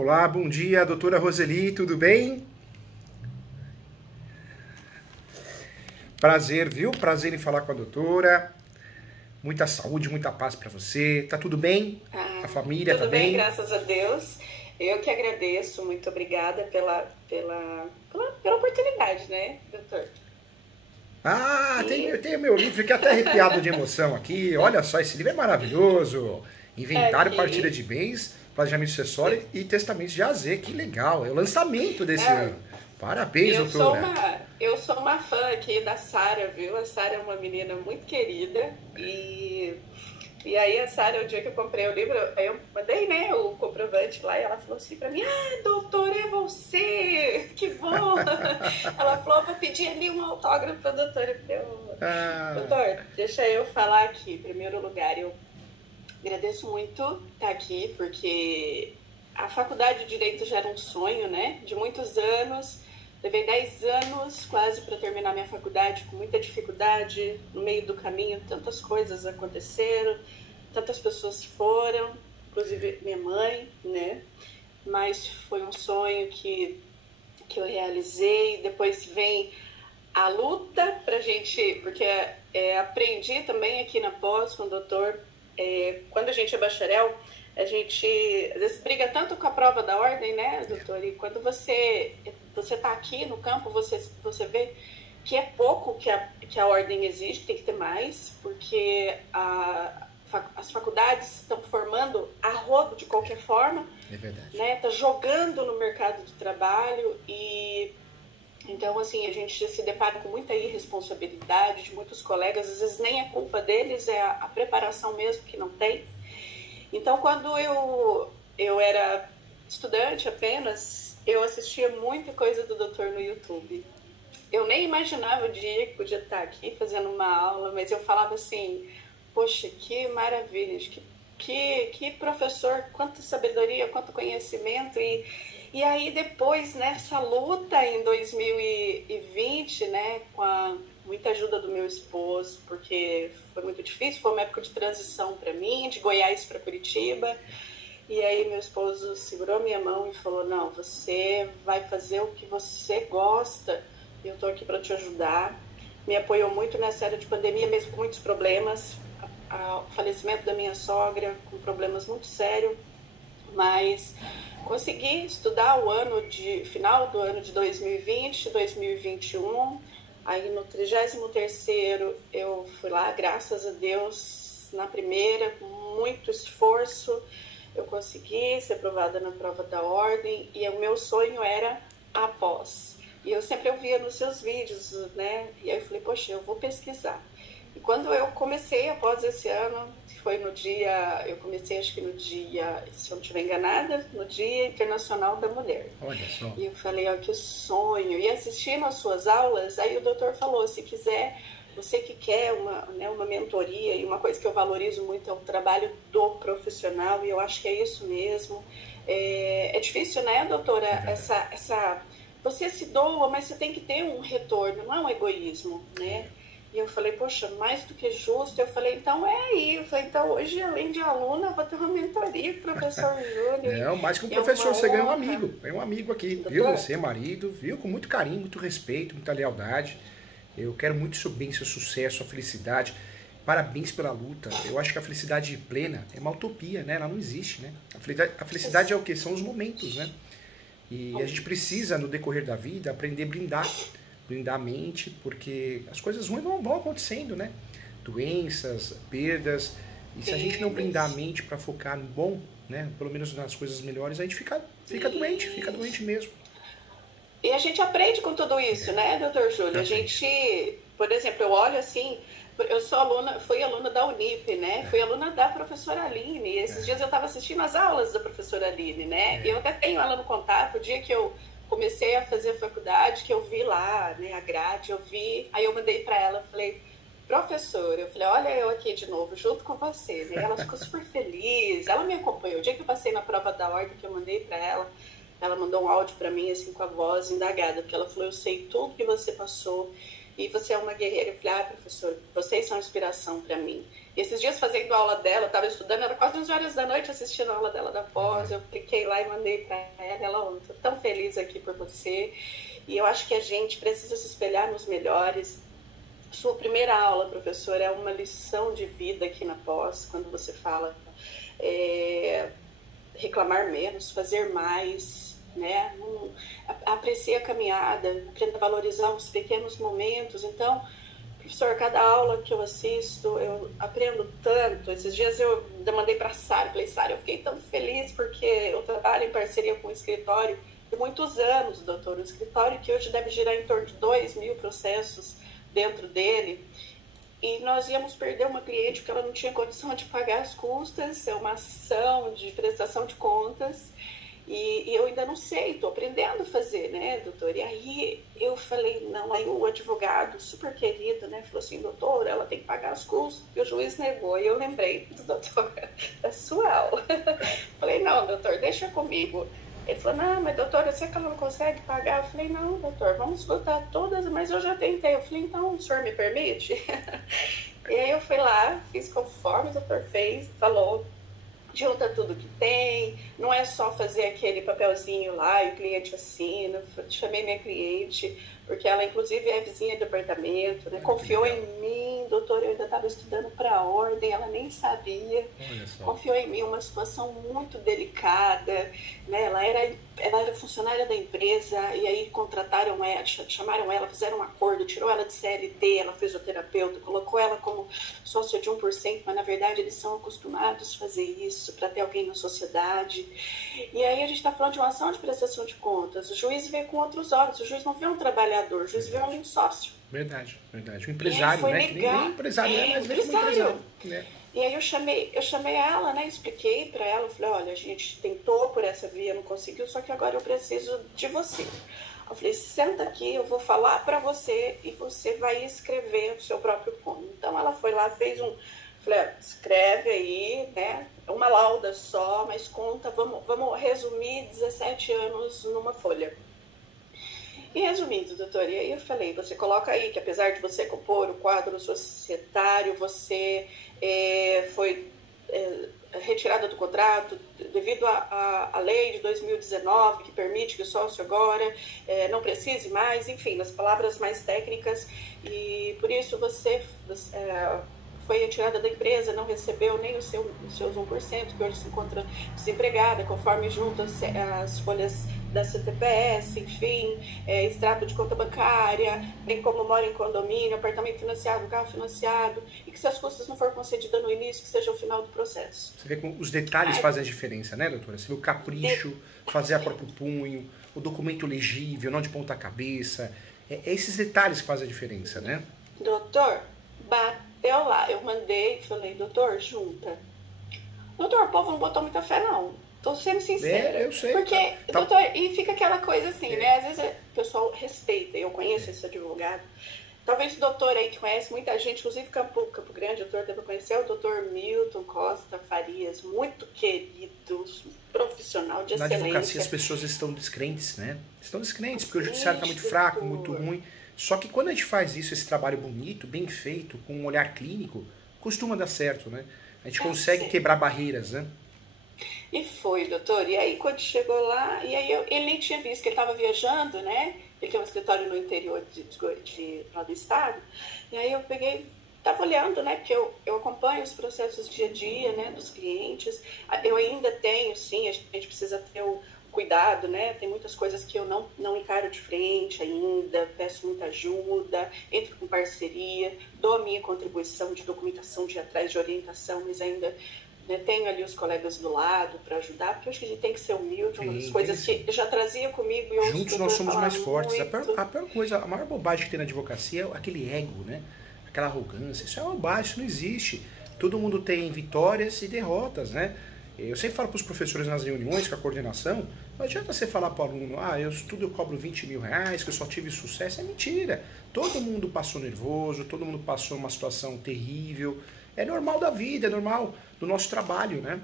Olá, bom dia, doutora Roseli, tudo bem? Prazer, viu? Prazer em falar com a doutora. Muita saúde, muita paz para você. Tá tudo bem? A família tá Tudo bem, bem? graças a Deus. Eu que agradeço, muito obrigada pela oportunidade, né, doutor? Ah, E tem meu livro, fiquei até arrepiado de emoção aqui. Olha só, esse livro é maravilhoso. Inventário, partilha aqui, de bens, planejamento sucessório e testamentos de A a Z. Que legal, é o lançamento desse ah, ano. Parabéns, eu sou doutora. uma, eu sou uma fã aqui da Sara, viu? A Sara é uma menina muito querida e aí a Sara, o dia que eu comprei o livro, eu mandei, né, o comprovante lá e ela falou assim pra mim, doutor, é você, que bom. Ela falou, vou pedir ali um autógrafo pra doutora. Eu falei, Ah, doutor, deixa eu falar aqui, em primeiro lugar, eu agradeço muito estar aqui, porque a faculdade de Direito já era um sonho, né, de muitos anos. Levei 10 anos quase para terminar minha faculdade, com muita dificuldade. No meio do caminho, tantas coisas aconteceram, tantas pessoas foram, inclusive minha mãe, né? Mas foi um sonho que eu realizei. Depois vem a luta para a gente, porque aprendi também aqui na pós com o doutor, quando a gente é bacharel, a gente às vezes briga tanto com a prova da ordem, né, doutor? E quando você está aqui no campo, você vê que é pouco que a ordem exige, tem que ter mais, porque as faculdades estão formando a rodo de qualquer forma, é verdade. né? Tá jogando no mercado de trabalho e então, assim, a gente se depara com muita irresponsabilidade de muitos colegas, às vezes nem é culpa deles, é a preparação mesmo que não tem. Então, quando eu era estudante apenas, eu assistia muita coisa do doutor no YouTube. Eu nem imaginava o dia que podia estar aqui fazendo uma aula, mas eu falava assim, poxa, que maravilha, que professor, quanta sabedoria, quanto conhecimento. E aí depois, nessa luta em 2020, né, muita ajuda do meu esposo, porque foi muito difícil, foi uma época de transição para mim, de Goiás para Curitiba. E aí meu esposo segurou minha mão e falou, não, você vai fazer o que você gosta, eu estou aqui para te ajudar. Me apoiou muito nessa era de pandemia, mesmo com muitos problemas, o falecimento da minha sogra, com problemas muito sérios, mas consegui estudar final do ano de 2020, 2021. Aí no 33º eu fui lá, graças a Deus, na primeira, com muito esforço, eu consegui ser aprovada na prova da ordem e o meu sonho era a pós. E eu sempre ouvia nos seus vídeos, né? E aí eu falei, poxa, eu vou pesquisar. E quando eu comecei após esse ano, foi no dia, eu comecei acho que no dia, se eu não estiver enganada, no Dia Internacional da Mulher. Olha só. E eu falei, ó, que sonho. E assistindo às suas aulas, aí o doutor falou, se quiser, você que quer uma mentoria, e uma coisa que eu valorizo muito é o trabalho do profissional, e eu acho que é isso mesmo. É difícil, né, doutora, você se doa, mas você tem que ter um retorno, não é um egoísmo, né? E eu falei, poxa, mais do que justo. Eu falei, então é aí. Eu falei, então hoje, além de aluna, eu vou ter uma mentoria com o professor Júlio. Não, mais que um E é uma professor, você ganha um honra. amigo. Ganha um amigo aqui, viu? Doutor, Você, marido, viu? Com muito carinho, muito respeito, muita lealdade. Eu quero muito seu bem, seu sucesso, sua felicidade. Parabéns pela luta. Eu acho que a felicidade plena é uma utopia, né? Ela não existe, né? A felicidade é o quê? São os momentos, né? E a gente precisa, no decorrer da vida, aprender a blindar a mente, porque as coisas ruins vão acontecendo, né? Doenças, perdas. E se a gente não blindar a Deus. mente para focar no bom, né? Pelo menos nas coisas melhores, a gente fica doente Isso. mesmo. E a gente aprende com tudo isso, né, doutor Júlio? A Aprende. gente, por exemplo, eu olho assim, eu sou aluna, fui aluna da Unip, né? Fui aluna da professora Aline. E esses dias eu estava assistindo as aulas da professora Aline, né? E eu até tenho ela no contato. O dia que eu comecei a fazer a faculdade, que eu vi lá, né, a grade, eu vi, aí eu mandei para ela, falei, professora, eu falei, olha eu aqui de novo, junto com você, né? Ela ficou super feliz, ela me acompanhou. O dia que eu passei na prova da ordem, que eu mandei para ela mandou um áudio para mim, assim, com a voz indagada, porque ela falou, eu sei tudo que você passou, e você é uma guerreira. Eu falei, professor, vocês são inspiração para mim. E esses dias fazendo aula dela, eu estava estudando, era quase 11 horas da noite assistindo a aula dela da pós, eu cliquei lá e mandei para ela, estou tão feliz aqui por você. E eu acho que a gente precisa se espelhar nos melhores. Sua primeira aula, professor, é uma lição de vida aqui na pós, quando você fala reclamar menos, fazer mais, né? Aprecie a caminhada, aprenda a valorizar os pequenos momentos. Então, professor, cada aula que eu assisto, eu aprendo tanto. Esses dias eu mandei para a Sara, falei, Sara, eu fiquei tão feliz porque eu trabalho em parceria com o escritório de muitos anos, doutor. Um escritório que hoje deve girar em torno de 2.000 processos dentro dele. E nós íamos perder uma cliente porque ela não tinha condição de pagar as custas, é uma ação de prestação de contas. E eu ainda não sei, estou aprendendo a fazer, né, doutor? E aí eu falei, não, aí o advogado, super querido, né, falou assim, doutor, ela tem que pagar as custas, porque o juiz negou. E eu lembrei, doutor, da sua aula. Falei, não, doutor, deixa comigo. Ele falou, não, mas doutor, eu sei que ela não consegue pagar. Eu falei, não, doutor, vamos escutar todas, mas eu já tentei. Eu falei, então o senhor me permite? E aí eu fui lá, fiz conforme o doutor fez, falou, junta tudo que tem, não é só fazer aquele papelzinho lá e o cliente assina. Chamei minha cliente, porque ela inclusive é vizinha do apartamento, né? Confiou em mim, doutor, eu ainda estava estudando para a ordem, ela nem sabia, confiou em mim, uma situação muito delicada, né? Ela era funcionária da empresa, e aí contrataram ela, chamaram ela, fizeram um acordo, tirou ela de CLT, ela fisioterapeuta, colocou ela como sócia de 1%, mas na verdade eles são acostumados a fazer isso para ter alguém na sociedade. E aí a gente está falando de uma ação de prestação de contas, o juiz vê com outros olhos, o juiz não vê um trabalhador, o juiz vê um sócio. Verdade. Um empresário, né? Que nem empresário, mas vê como empresário. Né? E aí eu chamei ela, né? Expliquei para ela, eu falei, olha, a gente tentou por essa via, não conseguiu, só que agora eu preciso de você. Eu falei, senta aqui, eu vou falar para você e você vai escrever o seu próprio poema. Então ela foi lá, fez falei, escreve aí, né? Uma lauda só, mas conta, vamos resumir 17 anos numa folha. E resumindo, doutor, e aí eu falei, você coloca aí que apesar de você compor o quadro societário, você foi retirada do contrato devido à lei de 2019, que permite que o sócio agora não precise mais, enfim, nas palavras mais técnicas, e por isso você foi retirada da empresa, não recebeu nem os seus 1%, que hoje se encontra desempregada, conforme junto as folhas da CTPS, enfim, extrato de conta bancária, bem como mora em condomínio, apartamento financiado, carro financiado, e que se as custas não for concedidas no início, que seja o final do processo. Você vê como os detalhes fazem a diferença, né, doutora? Você vê o capricho, fazer a próprio punho, o documento legível, não de ponta cabeça. É esses detalhes que fazem a diferença, né? Doutor, bateu lá. Eu mandei, falei, doutor, junta. Doutor, o povo não botou muita fé, não. Tô sendo sincera. Eu sei. Porque, doutor, e fica aquela coisa assim, né? Às vezes o pessoal respeita, eu conheço esse advogado. Talvez o doutor aí que conhece muita gente, inclusive Campo Grande, o doutor deve conhecer, é o doutor Milton Costa Farias, muito querido, profissional de excelência. Na advocacia as pessoas estão descrentes, né? Estão descrentes, porque o judiciário está muito fraco, muito ruim. Só que quando a gente faz isso, esse trabalho bonito, bem feito, com um olhar clínico, costuma dar certo, né? A gente consegue quebrar barreiras, né? E foi, doutor. E aí, quando chegou lá, e aí ele nem tinha visto que ele estava viajando, né? Ele tem um escritório no interior lá do estado. E aí eu peguei, estava olhando, né? Porque eu acompanho os processos dia a dia, né? Dos clientes. Eu ainda tenho, sim, a gente precisa ter o cuidado, né? Tem muitas coisas que eu não encaro de frente ainda, peço muita ajuda, entro com parceria, dou a minha contribuição de documentação de atrás, de orientação, mas ainda... tenho ali os colegas do lado para ajudar, porque eu acho que a gente tem que ser humilde, uma das coisas que eu já trazia comigo. E juntos nós somos mais fortes. A pior coisa, a maior bobagem que tem na advocacia é aquele ego, né? Aquela arrogância. Isso é uma bobagem, isso não existe. Todo mundo tem vitórias e derrotas, né? Eu sempre falo para os professores nas reuniões com a coordenação, não adianta você falar para o aluno, eu cobro 20 mil reais, que eu só tive sucesso. É mentira. Todo mundo passou nervoso, todo mundo passou uma situação terrível. É normal da vida, é normal do nosso trabalho, né?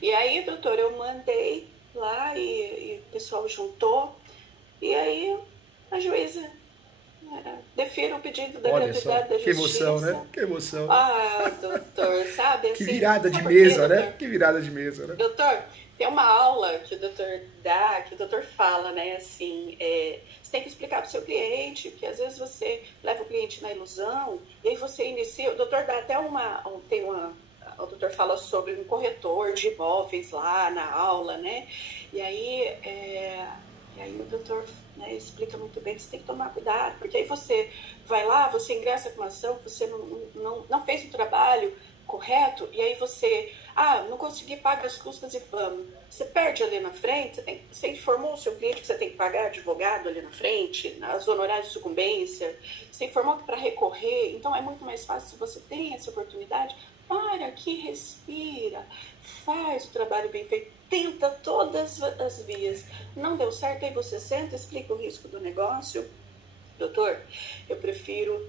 E aí, doutor, eu mandei lá e o pessoal juntou. E aí a juíza Defiro o pedido da Olha só, gratuidade da que justiça. emoção, né? Que emoção. Ah, doutor, sabe? Que Assim, virada de sabe por mesa, quê, né? doutor? Que virada de mesa, né? Doutor, tem uma aula que o doutor dá, que o doutor fala, né? Assim, você tem que explicar para o seu cliente que às vezes você leva o cliente na ilusão e aí você inicia. O doutor dá até o doutor fala sobre um corretor de imóveis lá na aula, né? E aí o doutor, né, explica muito bem que você tem que tomar cuidado, porque aí você vai lá, você ingressa com uma ação que você não fez o trabalho correto, e aí você, não consegui pagar as custas e vamos. Você perde ali na frente, você informou o seu cliente que você tem que pagar advogado ali na frente, as honorários de sucumbência, você informou que para recorrer, então é muito mais fácil se você tem essa oportunidade, para aqui, respira, faz o trabalho bem feito, tenta todas as vias. Não deu certo, aí você senta, explica o risco do negócio. Doutor, eu prefiro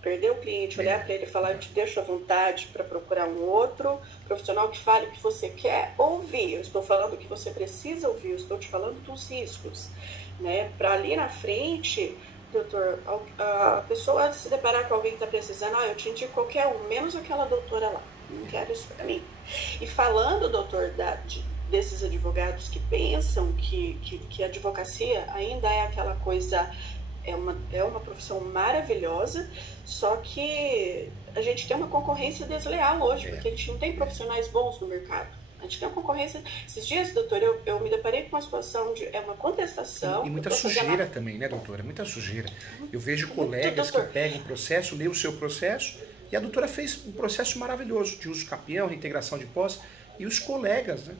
perder o cliente, olhar para ele e falar, eu te deixo à vontade para procurar um outro profissional que fale o que você quer ouvir. Eu estou falando o que você precisa ouvir, eu estou te falando dos riscos, né? Para ali na frente, doutor, a pessoa se deparar com alguém que está precisando, eu te indico qualquer um, menos aquela doutora lá. Não quero isso para mim. E falando, doutor, desses advogados que pensam que a advocacia ainda é aquela coisa, é uma profissão maravilhosa, só que a gente tem uma concorrência desleal hoje, porque a gente não tem profissionais bons no mercado. A gente tem uma concorrência. Esses dias, doutor, eu me deparei com uma situação de uma contestação. E muita sujeira também, né, doutora? Muita sujeira. Eu vejo colegas que pegam o processo, lêem o seu processo, e a doutora fez um processo maravilhoso de uso capião, reintegração de posse, e os colegas, né,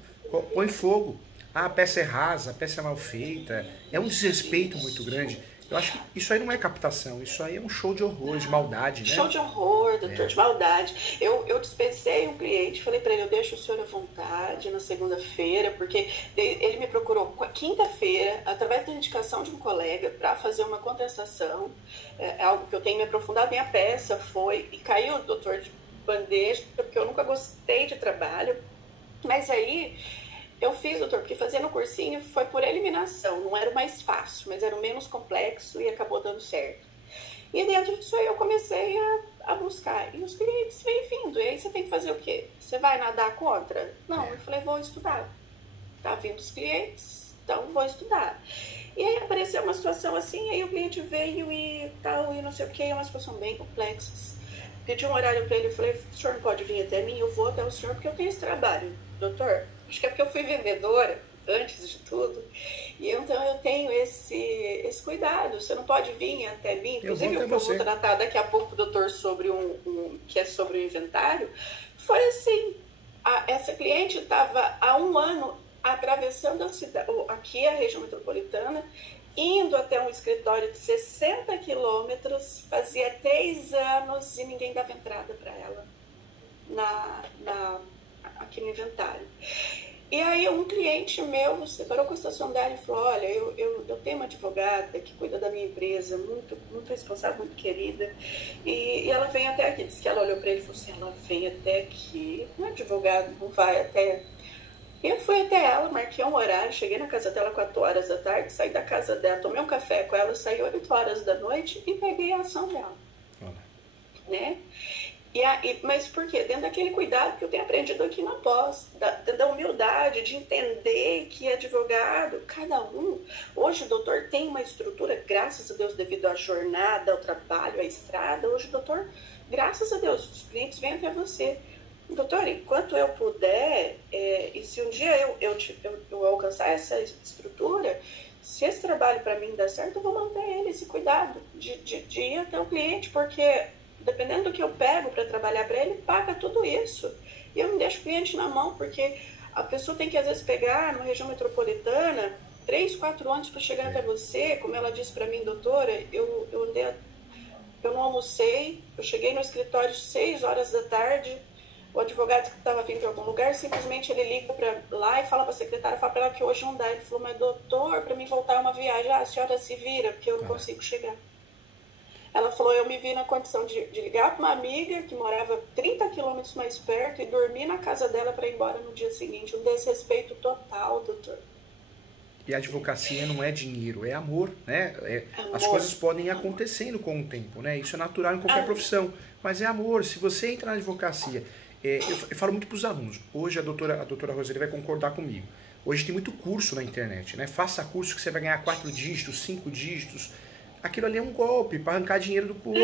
põem fogo. A peça é rasa, a peça é mal feita, é um desrespeito muito grande. Eu acho que isso aí não é captação, isso aí é um show de horror, de maldade, né? Show de horror, doutor, de maldade. Eu dispensei um cliente, falei para ele, eu deixo o senhor à vontade na segunda-feira, porque ele me procurou quinta-feira, através da indicação de um colega, para fazer uma contestação. É algo que eu tenho me aprofundado. Minha peça foi, e caiu, doutor, de bandeja, porque eu nunca gostei de trabalho. Mas aí eu fiz, doutor, porque fazendo o cursinho foi por eliminação, não era o mais fácil, mas era o menos complexo e acabou dando certo. E dentro disso aí eu comecei a buscar. E os clientes vêm vindo. E aí você tem que fazer o quê? Você vai nadar contra? Não, eu falei, vou estudar. Tá vindo os clientes, então vou estudar. E aí apareceu uma situação assim, aí o cliente veio e tal, e não sei o que, é uma situação bem complexa. Pedi um horário para ele, eu falei, o senhor não pode vir até mim? Eu vou até o senhor porque eu tenho esse trabalho. Doutor, acho que é porque eu fui vendedora antes de tudo, e então eu tenho esse cuidado, você não pode vir até mim, inclusive eu vou tratar daqui a pouco o doutor sobre que é sobre o inventário, foi assim, essa cliente estava há um ano atravessando a cidade, aqui a região metropolitana, indo até um escritório de 60 quilômetros, fazia 3 anos e ninguém dava entrada para ela aqui no inventário. E aí um cliente meu separou com a estação dela e falou, olha, eu tenho uma advogada que cuida da minha empresa, muito, muito responsável, muito querida, e ela vem até aqui. Diz que ela olhou para ele e falou assim, ela vem até aqui, um advogado não vai até... Eu fui até ela, marquei um horário, cheguei na casa dela 4 horas da tarde, saí da casa dela, tomei um café com ela, saí 8 horas da noite e peguei a ação dela. Né? Mas por quê? Dentro daquele cuidado que eu tenho aprendido aqui na pós, da humildade, de entender que advogado, cada um... Hoje o doutor tem uma estrutura, graças a Deus, devido à jornada, ao trabalho, à estrada. Hoje o doutor, graças a Deus, os clientes vêm até você. Doutor, enquanto eu puder, e se um dia eu alcançar essa estrutura, se esse trabalho para mim der certo, eu vou manter ele, esse cuidado de ir até o cliente, porque dependendo do que eu pego para trabalhar para ele, paga tudo isso. E eu não deixo o cliente na mão, porque a pessoa tem que às vezes pegar, na região metropolitana, 3, 4 anos para chegar até você. Como ela disse para mim, doutora, eu não almocei, eu cheguei no escritório 6 horas da tarde, o advogado que estava vindo de algum lugar, simplesmente ele liga para lá e fala para a secretária, fala para ela que hoje não dá. Ele falou, mas doutor, para mim voltar uma viagem, a senhora se vira, porque eu não consigo chegar. Ela falou, eu me vi na condição de ligar para uma amiga que morava 30 quilômetros mais perto e dormir na casa dela para ir embora no dia seguinte. Um desrespeito total, doutor. E a advocacia não é dinheiro, é amor, né? Amor. As coisas podem ir acontecendo com o tempo, né? Isso é natural em qualquer profissão, mas é amor. Se você entra na advocacia, eu falo muito para os alunos. Hoje a doutora Roseli vai concordar comigo. Hoje tem muito curso na internet, né? Faça curso que você vai ganhar 4 dígitos, 5 dígitos. Aquilo ali é um golpe para arrancar dinheiro do povo.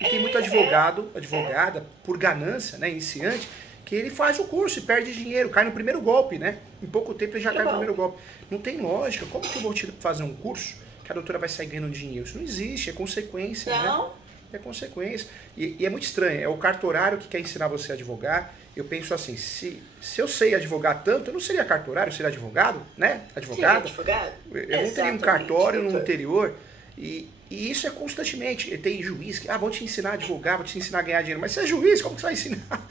E tem muito advogada, por ganância, né? Iniciante, que ele faz o curso e perde dinheiro, cai no primeiro golpe, né? Em pouco tempo ele já cai no primeiro golpe. Não tem lógica. Como que eu vou fazer um curso que a doutora vai sair ganhando dinheiro? Isso não existe, é consequência, não. Né? É consequência. E é muito estranho, é o cartorário que quer ensinar você a advogar. Eu penso assim, se eu sei advogar tanto, eu não seria cartorário, eu seria advogado, né? Advogado. Sim, advogado. Eu não teria um cartório no interior. E isso é constantemente. Tem juiz que, vou te ensinar a advogar, vou te ensinar a ganhar dinheiro. Mas você é juiz, como que você vai ensinar?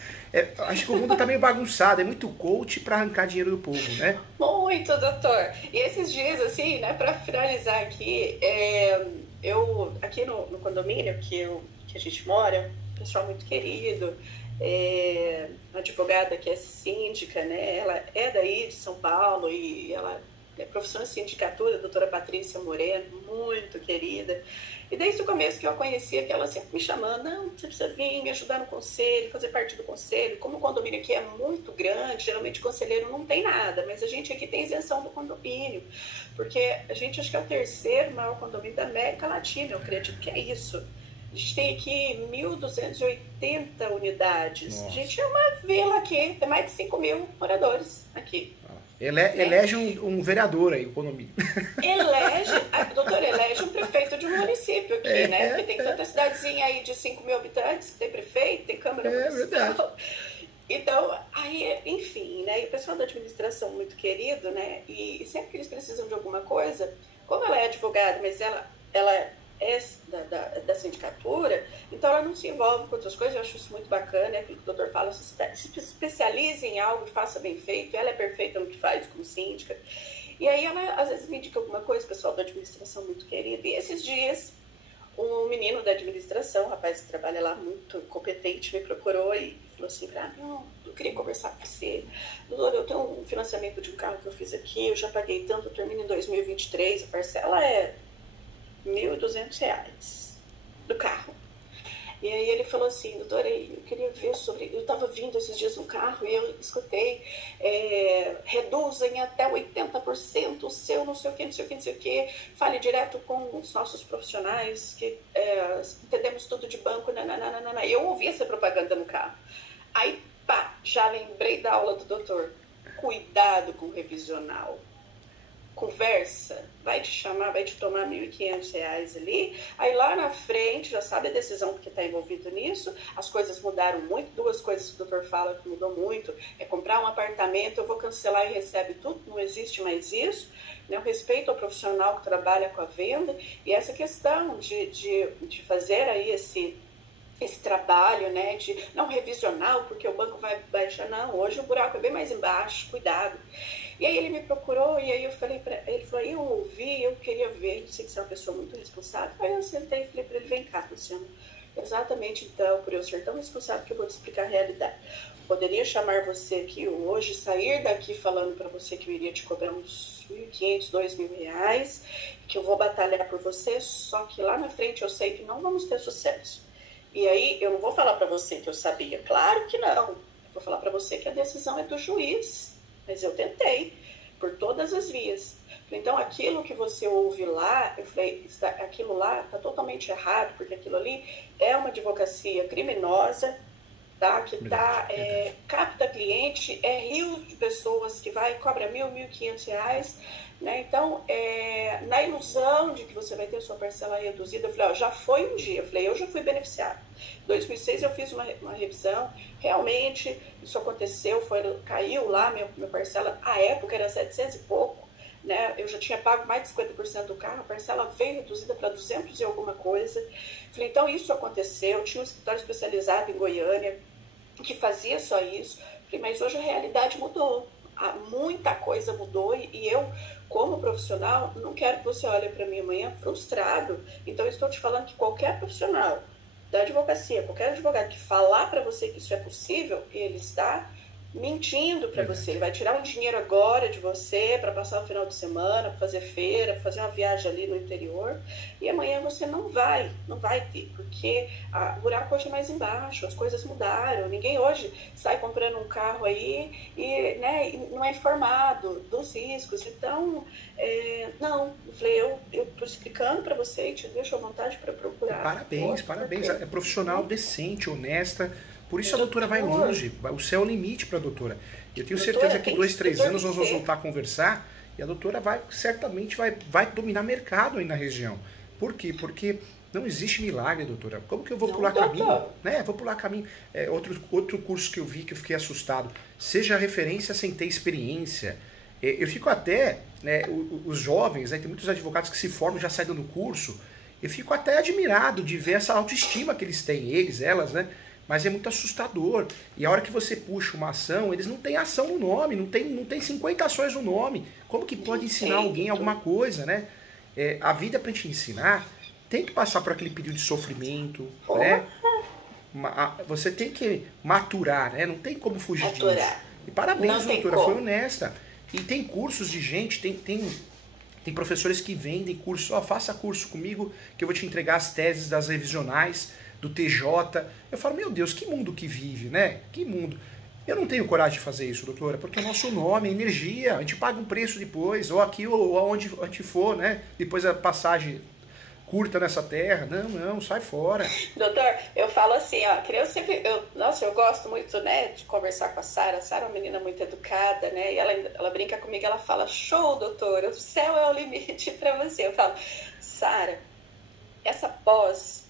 Acho que o mundo tá meio bagunçado, é muito coach para arrancar dinheiro do povo, né? Muito, doutor. E esses dias, assim, né, para finalizar aqui, eu, aqui no condomínio que a gente mora, pessoal muito querido, uma advogada que é síndica, né, ela é daí de São Paulo e ela é professora de sindicatura, a doutora Patrícia Moreno, muito querida. E desde o começo que eu a conhecia, que ela sempre me chamando, não, você precisa vir me ajudar no conselho, fazer parte do conselho. Como o condomínio aqui é muito grande, geralmente conselheiro não tem nada, mas a gente aqui tem isenção do condomínio, porque a gente acho que é o 3º maior condomínio da América Latina, eu acredito que é isso. A gente tem aqui 1.280 unidades. Nossa. A gente é uma vila aqui, tem mais de 5 mil moradores aqui. Elege um vereador aí, o condomínio. Doutor, elege um prefeito de um município aqui, né? Porque tem tanta cidadezinha aí de 5 mil habitantes, tem prefeito, tem Câmara Municipal. Verdade. Então, aí, enfim, né? E o pessoal da administração muito querido, né? E sempre que eles precisam de alguma coisa, como ela é advogada, mas ela é da sindicatura, então ela não se envolve com outras coisas. Eu acho isso muito bacana, é aquilo que o doutor fala, se especialize em algo e faça bem feito. Ela é perfeita no que faz como síndica, e aí ela às vezes me indica alguma coisa, o pessoal da administração muito querido. E esses dias um menino da administração, um rapaz que trabalha lá muito competente, me procurou e falou assim para mim, eu queria conversar com você, doutor, eu tenho um financiamento de um carro que eu fiz aqui, eu já paguei tanto, eu termino em 2023, a parcela é R$1.200 do carro. E aí ele falou assim, doutora, eu queria ver sobre... Eu estava vindo esses dias no carro e eu escutei, reduzem até 80% o seu não sei o que, não sei o que, não sei o que, fale direto com os nossos profissionais, que entendemos tudo de banco, nananana. E eu ouvi essa propaganda no carro. Aí, já lembrei da aula do doutor. Cuidado com o revisional. Conversa, vai te chamar, vai te tomar R$1.500 ali, aí lá na frente, já sabe a decisão porque está envolvido nisso, as coisas mudaram muito, 2 coisas que o doutor fala que mudou muito, é comprar um apartamento, eu vou cancelar e recebe tudo, não existe mais isso, né? O respeito ao profissional que trabalha com a venda, e essa questão de fazer aí esse trabalho, né, de não revisional, porque o banco vai baixar, não, hoje o buraco é bem mais embaixo, cuidado. E aí ele me procurou, e aí eu falei para ele, falou, eu ouvi, eu queria ver, eu sei que você é uma pessoa muito responsável. Aí eu sentei e falei para ele, vem cá, Luciano, exatamente então, por eu ser tão responsável que eu vou te explicar a realidade. Poderia chamar você aqui hoje, sair daqui falando para você que eu iria te cobrar uns R$1.500, R$2.000, que eu vou batalhar por você, só que lá na frente eu sei que não vamos ter sucesso. E aí eu não vou falar para você que eu sabia, claro que não. Eu vou falar para você que a decisão é do juiz, mas eu tentei, por todas as vias. Então, aquilo que você ouve lá, eu falei, aquilo lá está totalmente errado, porque aquilo ali é uma advocacia criminosa, tá? Que capta cliente, rio de pessoas que vai, cobra R$1.000, R$1.500, né? Então, na ilusão de que você vai ter sua parcela reduzida, eu falei, já foi um dia, eu falei, eu já fui beneficiado. Em 2006 eu fiz uma revisão, realmente isso aconteceu, caiu lá, minha parcela, à época era 700 e pouco, né? Eu já tinha pago mais de 50% do carro, a parcela veio reduzida para 200 e alguma coisa. Falei, então isso aconteceu, tinha um escritório especializado em Goiânia, que fazia só isso. Falei, mas hoje a realidade mudou, muita coisa mudou, e eu, como profissional, não quero que você olhe para mim amanhã frustrado. Então eu estou te falando que qualquer profissional da advocacia, qualquer advogado que falar para você que isso é possível, ele está mentindo para Verdade. você. Ele vai tirar um dinheiro agora de você para passar o final de semana, para fazer feira, para fazer uma viagem ali no interior, e amanhã você não vai ter, porque o buraco hoje é mais embaixo, as coisas mudaram. Ninguém hoje sai comprando um carro aí e, né, e não é informado dos riscos. Então, não, eu falei, eu estou explicando para você e te deixo à vontade para E procurar. parabéns, parabéns. É profissional decente, honesta. Por isso a doutora vai Doutor, longe. O céu é o limite para a doutora. Eu tenho doutora, certeza que 2, 3 anos nós vamos ser. voltar a conversar e a doutora vai certamente vai dominar mercado aí na região. Por quê? Porque não existe milagre, doutora. Como que eu vou Não, pular doutor. caminho? Né? Vou pular caminho. Outro curso que eu vi que eu fiquei assustado. Seja referência sem ter experiência. Eu fico até, né, os jovens, né, tem muitos advogados que se formam e já saem dando curso. Eu fico até admirado de ver essa autoestima que eles têm, elas, né? Mas é muito assustador. E a hora que você puxa uma ação, eles não têm ação no nome, não tem 50 ações no nome. Como que pode ensinar alguém alguma coisa, né? A vida para te ensinar tem que passar por aquele período de sofrimento, né? Você tem que maturar, né? Não tem como fugir disso. E parabéns, doutora, foi honesta. E tem cursos de gente, tem professores que vendem cursos, faça curso comigo que eu vou te entregar as teses das revisionais do TJ. Eu falo, meu Deus, que mundo que vive, né? Que mundo. Eu não tenho coragem de fazer isso, doutora, porque é o nosso nome, é energia, a gente paga um preço depois, ou aqui ou aonde a gente for, né? Depois a passagem curta nessa terra. Não, sai fora. Doutor, eu falo assim, ó, que eu sempre, eu gosto muito, né, de conversar com a Sara. A Sara é uma menina muito educada, né, e ela brinca comigo, ela fala, show, doutora, o céu é o limite para você. Eu falo, Sara, essa pós,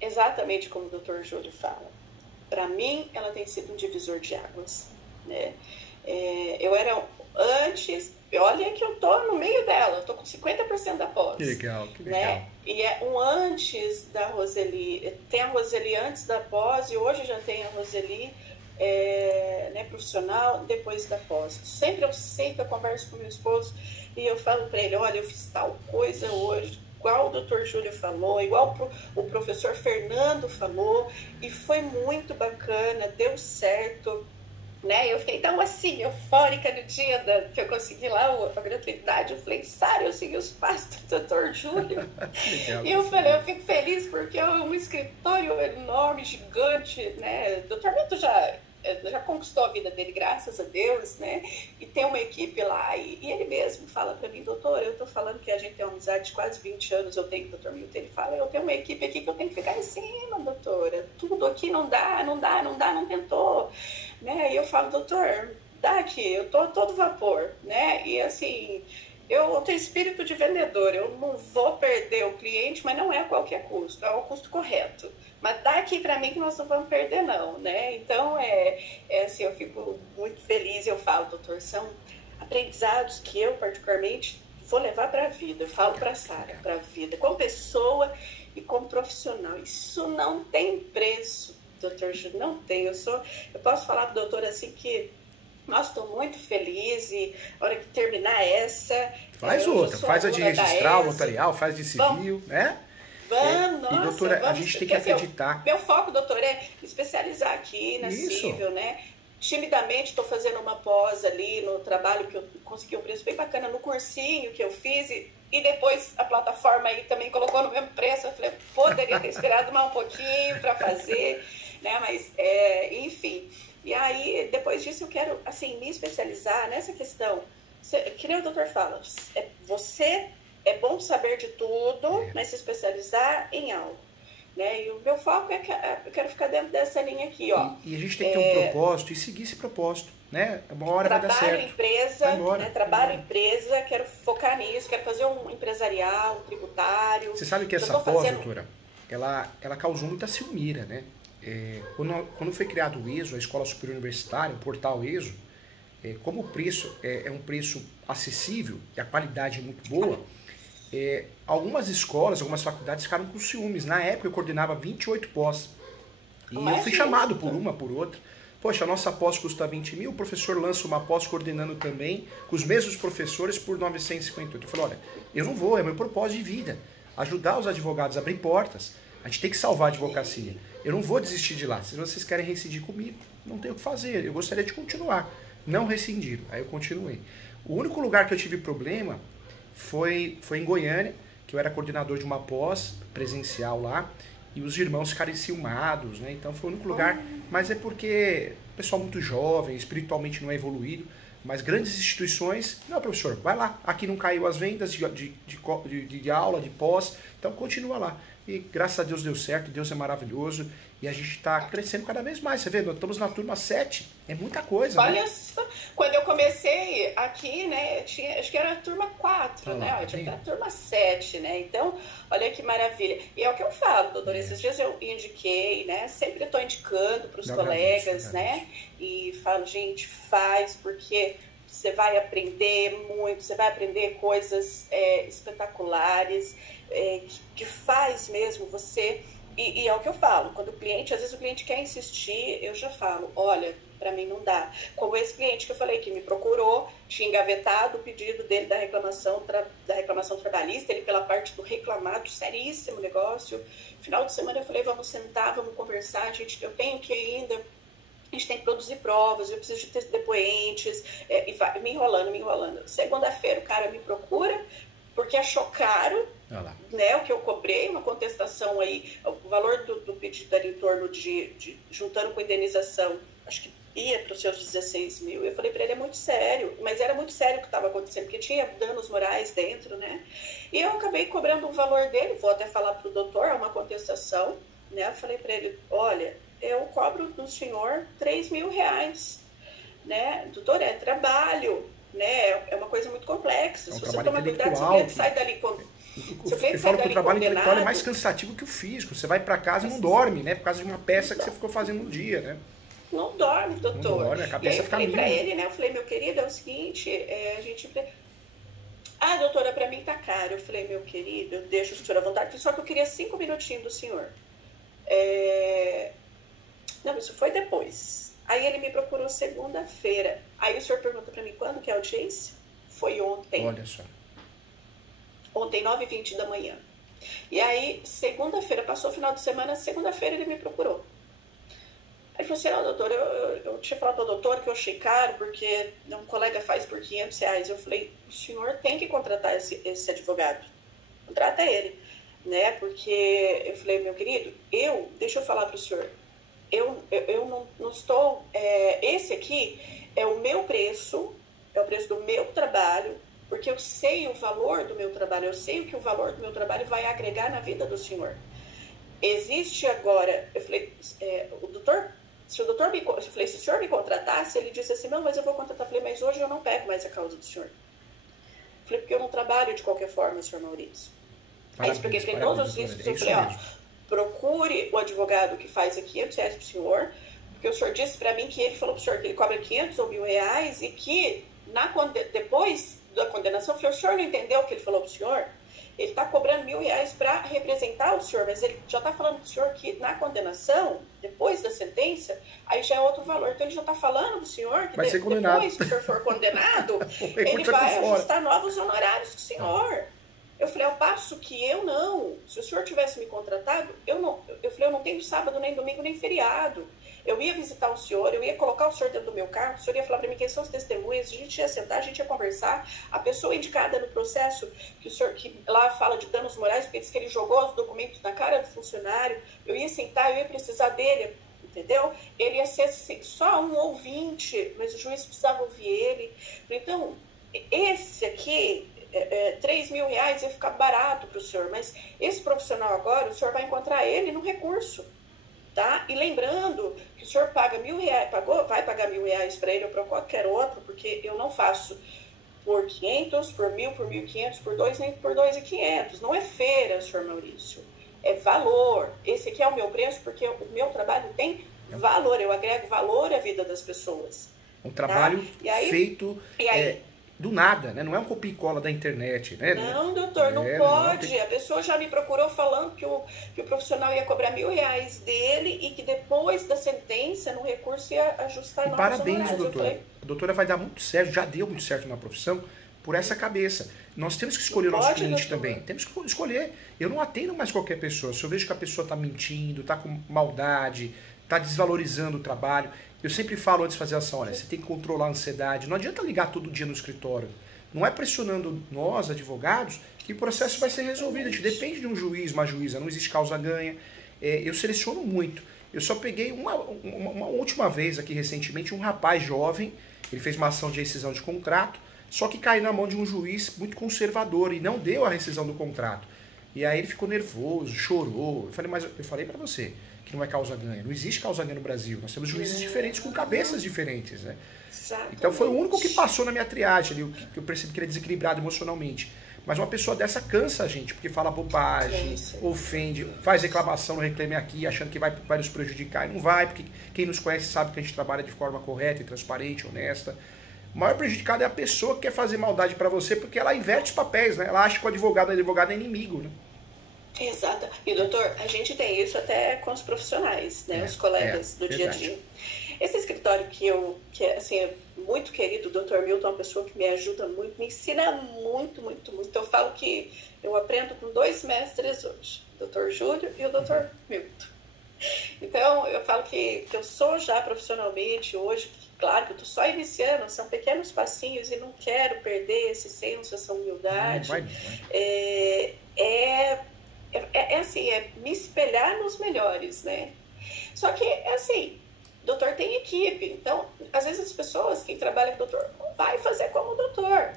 exatamente como o doutor Júlio fala, para mim, ela tem sido um divisor de águas, né, eu era antes... Olha que eu tô no meio dela, eu tô com 50% da pós. Que legal. Né? E é um antes da Roseli. Tem a Roseli antes da pós e hoje já tem a Roseli né, profissional depois da pós. Sempre eu converso com meu esposo e eu falo para ele, olha, eu fiz tal coisa hoje, igual o Dr. Júlio falou, igual o professor Fernando falou, e foi muito bacana, deu certo. Né? Eu fiquei tão assim, eufórica no dia que eu consegui lá a gratuidade. Eu falei, Sara, eu segui os passos do Dr. Júlio. E eu falei, eu fico feliz porque é um escritório enorme, gigante, né? O Dr. Milton já conquistou a vida dele, graças a Deus, né? E tem uma equipe lá, e ele mesmo fala para mim, doutor, eu tô falando que a gente tem uma amizade de quase 20 anos, eu tenho com o Dr. Milton, ele fala, eu tenho uma equipe aqui que eu tenho que ficar em cima, doutora, tudo aqui não dá, não tentou, né? E eu falo, doutor, dá aqui, eu tô a todo vapor, né? E assim, eu tenho espírito de vendedor, eu não vou perder o cliente, mas não é a qualquer custo, é o custo correto. Mas dá aqui para mim que nós não vamos perder não, né? Então, assim, eu fico muito feliz, eu falo, doutor, são aprendizados que eu, particularmente, vou levar para a vida. Eu falo para a Sara, para a vida, como pessoa e como profissional. Isso não tem preço, doutor Júlio, não tem. Eu posso falar para o doutor assim que, nossa, estou muito feliz e a hora que terminar essa... Faz outra, faz a de registrar o notarial, faz de civil, né? Nossa, e doutora, vamos, a gente tem que acreditar. Meu foco, doutor, é especializar aqui na civil, né? Timidamente estou fazendo uma pós ali no trabalho que eu consegui um preço bem bacana no cursinho que eu fiz e depois a plataforma aí também colocou no mesmo preço. Eu falei, poderia ter esperado mais um pouquinho para fazer, né? Mas, enfim. E aí, depois disso, eu quero, assim, me especializar nessa questão. Que nem o doutor fala, você... É bom saber de tudo, mas se especializar em algo. Né? E o meu foco eu quero ficar dentro dessa linha aqui. Ó. E a gente tem que ter um propósito e seguir esse propósito. Né? Uma hora vai dar certo. Trabalho empresa, quero focar nisso, quero fazer um empresarial, um tributário. Você sabe que essa pós, doutora, ela causou muita ciumeira, né? Quando foi criado o ESO, a Escola Superior Universitária, o portal ESO, como o preço é um preço acessível e a qualidade é muito boa, algumas escolas, algumas faculdades ficaram com ciúmes. Na época eu coordenava 28 pós. E eu fui chamado por uma, por outra. Poxa, a nossa pós custa 20 mil, o professor lança uma pós coordenando também, com os mesmos professores por 958. Eu falei, olha, eu não vou, é meu propósito de vida. Ajudar os advogados a abrir portas. A gente tem que salvar a advocacia. Eu não vou desistir de lá. Se vocês querem rescindir comigo, não tem o que fazer. Eu gostaria de continuar. Não rescindiram. Aí eu continuei. O único lugar que eu tive problema foi em Goiânia, que eu era coordenador de uma pós presencial lá, e os irmãos ficaram enciumados, né? Então foi o único lugar, mas é porque o pessoal muito jovem, espiritualmente não é evoluído, mas grandes instituições, não, professor, vai lá, aqui não caiu as vendas de aula, de pós, então continua lá. E graças a Deus deu certo, Deus é maravilhoso, e a gente está crescendo cada vez mais, você vê, nós estamos na turma 7, é muita coisa. Olha né? só, quando eu comecei aqui, né, acho que era a turma 4, né, eu tinha a turma 7, né, então, olha que maravilha. E é o que eu falo, doutor, esses dias eu indiquei, né, sempre estou indicando para os colegas, né, e falo, gente, faz, porque você vai aprender muito, você vai aprender coisas espetaculares, que faz mesmo você... E é o que eu falo, quando o cliente, às vezes o cliente quer insistir, eu já falo, olha, para mim não dá. Como esse cliente que eu falei que me procurou, tinha engavetado o pedido dele da reclamação trabalhista, ele pela parte do reclamado, seríssimo negócio. Final de semana eu falei, vamos sentar, vamos conversar, gente, eu tenho que ainda... A gente tem que produzir provas, eu preciso de ter depoentes, e vai me enrolando. Segunda-feira o cara me procura, porque achou caro, né, o que eu cobrei, uma contestação aí, o valor do pedido era em torno de juntando com indenização, acho que ia para os seus 16 mil. Eu falei para ele, é muito sério, mas era muito sério o que estava acontecendo, porque tinha danos morais dentro, né? E eu acabei cobrando o valor dele, vou até falar para o doutor, é uma contestação, né? Eu falei para ele, olha, eu cobro do senhor 3 mil reais, né? Doutor, é trabalho, né? É uma coisa muito complexa. Se você tomar cuidado, se o cliente sai dali eu falo que o trabalho intelectual é mais cansativo que o físico. Você vai para casa e não dorme, né? Por causa de uma peça que você ficou fazendo no dia, né? Não dorme, doutor. Não dorme, a cabeça fica mil. Eu falei para ele, né? Eu falei, meu querido, é o seguinte, a gente... Ah, doutora, para mim tá caro. Eu falei, meu querido, eu deixo o senhor à vontade, só que eu queria 5 minutinhos do senhor. Não, isso foi depois. Aí ele me procurou segunda-feira. Aí o senhor pergunta para mim, quando que é a audiência? Foi ontem. Olha só. Ontem, 9h20 da manhã. E aí, segunda-feira, passou o final de semana, segunda-feira ele me procurou. Aí ele falou assim, não, doutor, eu tinha falado para o doutor que eu achei caro, porque um colega faz por 500 reais. Eu falei, o senhor tem que contratar esse advogado. Contrata ele, né? Porque eu falei, meu querido, deixa eu falar para o senhor, eu não estou... esse aqui é o meu preço, é o preço do meu trabalho, porque eu sei o valor do meu trabalho, eu sei o que o valor do meu trabalho vai agregar na vida do senhor. Existe agora... Eu falei, se o senhor me contratasse, ele disse assim, não, mas eu vou contratar. Eu falei, mas hoje eu não pego mais a causa do senhor. Eu falei, porque eu não trabalho de qualquer forma, senhor Maurício. Aí eu expliquei para todos os riscos, eu falei, procure o advogado que faz aqui 500 reais para o senhor, porque o senhor disse para mim que ele falou para o senhor que ele cobra 500 ou 1.000 reais e que depois da condenação, eu falei, o senhor não entendeu o que ele falou para o senhor? Ele está cobrando 1.000 reais para representar o senhor, mas ele já está falando para o senhor que na condenação, depois da sentença, aí já é outro valor. Então ele já está falando para o senhor que depois que o senhor for condenado, ele vai ajustar novos honorários com o senhor. Eu falei, ao passo que eu não. Se o senhor tivesse me contratado, eu falei, eu não tenho sábado, nem domingo, nem feriado. Eu ia visitar o senhor, eu ia colocar o senhor dentro do meu carro, o senhor ia falar para mim quem são os testemunhas, a gente ia sentar, a gente ia conversar. A pessoa indicada no processo, que lá fala de danos morais, porque diz que ele jogou os documentos na cara do funcionário, eu ia sentar, eu ia precisar dele, entendeu? Ele ia ser só um ouvinte, mas o juiz precisava ouvir ele. Então, esse aqui... 3 mil reais ia ficar barato para o senhor, mas esse profissional agora, o senhor vai encontrar ele no recurso, tá? E lembrando que o senhor paga 1.000 reais, vai pagar 1.000 reais para ele ou para qualquer outro, porque eu não faço por 500, por 1.000, por 1.500, por 2, nem por 2.500. Não é feira, senhor Maurício, é valor. Esse aqui é o meu preço porque o meu trabalho tem valor, eu agrego valor à vida das pessoas. Um trabalho feito... do nada, né? Não é um copia e cola da internet, né? Não, doutor, não pode. Não, A pessoa já me procurou falando que o profissional ia cobrar 1.000 reais dele e que depois da sentença, no recurso, ia ajustar novos parabéns, honorários. doutora. A doutora vai dar muito certo, já deu muito certo na profissão, por essa cabeça. Nós temos que escolher o nosso cliente também. Temos que escolher. Eu não atendo mais qualquer pessoa. Se eu vejo que a pessoa está mentindo, está com maldade, está desvalorizando o trabalho, eu sempre falo antes de fazer a ação, olha, você tem que controlar a ansiedade. Não adianta ligar todo dia no escritório. Não é pressionando nós, advogados, que o processo vai ser resolvido. A gente depende de um juiz, uma juíza, não existe causa-ganha. Eu seleciono muito. Eu só peguei uma última vez aqui recentemente um rapaz jovem, ele fez uma ação de rescisão de contrato, só que caiu na mão de um juiz muito conservador e não deu a rescisão do contrato. E aí ele ficou nervoso, chorou. Eu falei, mas eu falei para você que não é causa-ganha. Não existe causa-ganha no Brasil. Nós temos juízes diferentes com cabeças diferentes, né? Então foi o único que passou na minha triagem ali, que eu percebi que ele é desequilibrado emocionalmente. Mas uma pessoa dessa cansa a gente, porque fala bobagem, ofende, faz reclamação no Reclame Aqui, achando que vai nos prejudicar. E não vai, porque quem nos conhece sabe que a gente trabalha de forma correta e transparente, honesta. O maior prejudicado é a pessoa que quer fazer maldade para você, porque ela inverte os papéis, né? Ela acha que o advogado é inimigo, né? Exato. E, doutor, a gente tem isso até com os profissionais, né? Os colegas do dia a dia. Esse escritório que assim, é muito querido, o doutor Milton é uma pessoa que me ajuda muito, me ensina muito, muito, muito. Eu falo que eu aprendo com 2 mestres hoje, o doutor Júlio e o doutor Milton. Então, eu falo que eu sou já profissionalmente hoje, claro que eu estou só iniciando, são pequenos passinhos e não quero perder esse senso, essa humildade. Vai. Assim, é me espelhar nos melhores, né? Só que, é assim, o doutor tem equipe, então, às vezes as pessoas, quem trabalha com o doutor, não vai fazer como o doutor.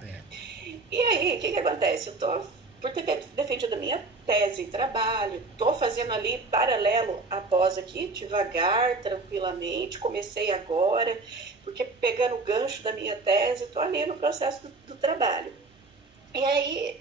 E aí, o que acontece? Eu estou, por ter defendido a minha tese em trabalho, estou fazendo ali paralelo após aqui, devagar, tranquilamente, comecei agora, porque pegando o gancho da minha tese, estou ali no processo do trabalho. E aí,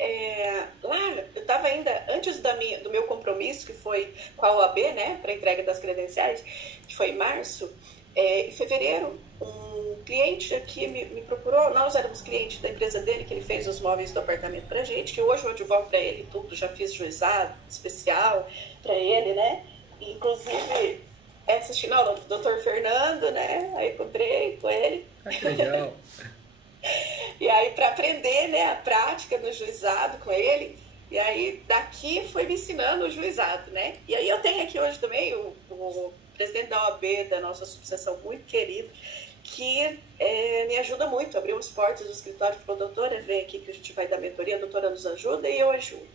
lá, eu estava ainda, antes do meu compromisso, que foi com a OAB, né, para entrega das credenciais, que foi em março, em fevereiro, um cliente aqui me procurou, nós éramos clientes da empresa dele, que ele fez os móveis do apartamento pra gente, que hoje eu advogo para ele tudo, já fiz juizado especial para ele, né, inclusive, assisti ao doutor Fernando, né, aí encontrei com ele. Que legal. E aí, para aprender, né, a prática no juizado com ele, e aí daqui foi me ensinando o juizado, né? E aí eu tenho aqui hoje também o presidente da OAB, da nossa associação, muito querido, que me ajuda muito, abriu as portas do escritório e falou, doutora, vem aqui que a gente vai dar mentoria, a doutora nos ajuda e eu ajudo.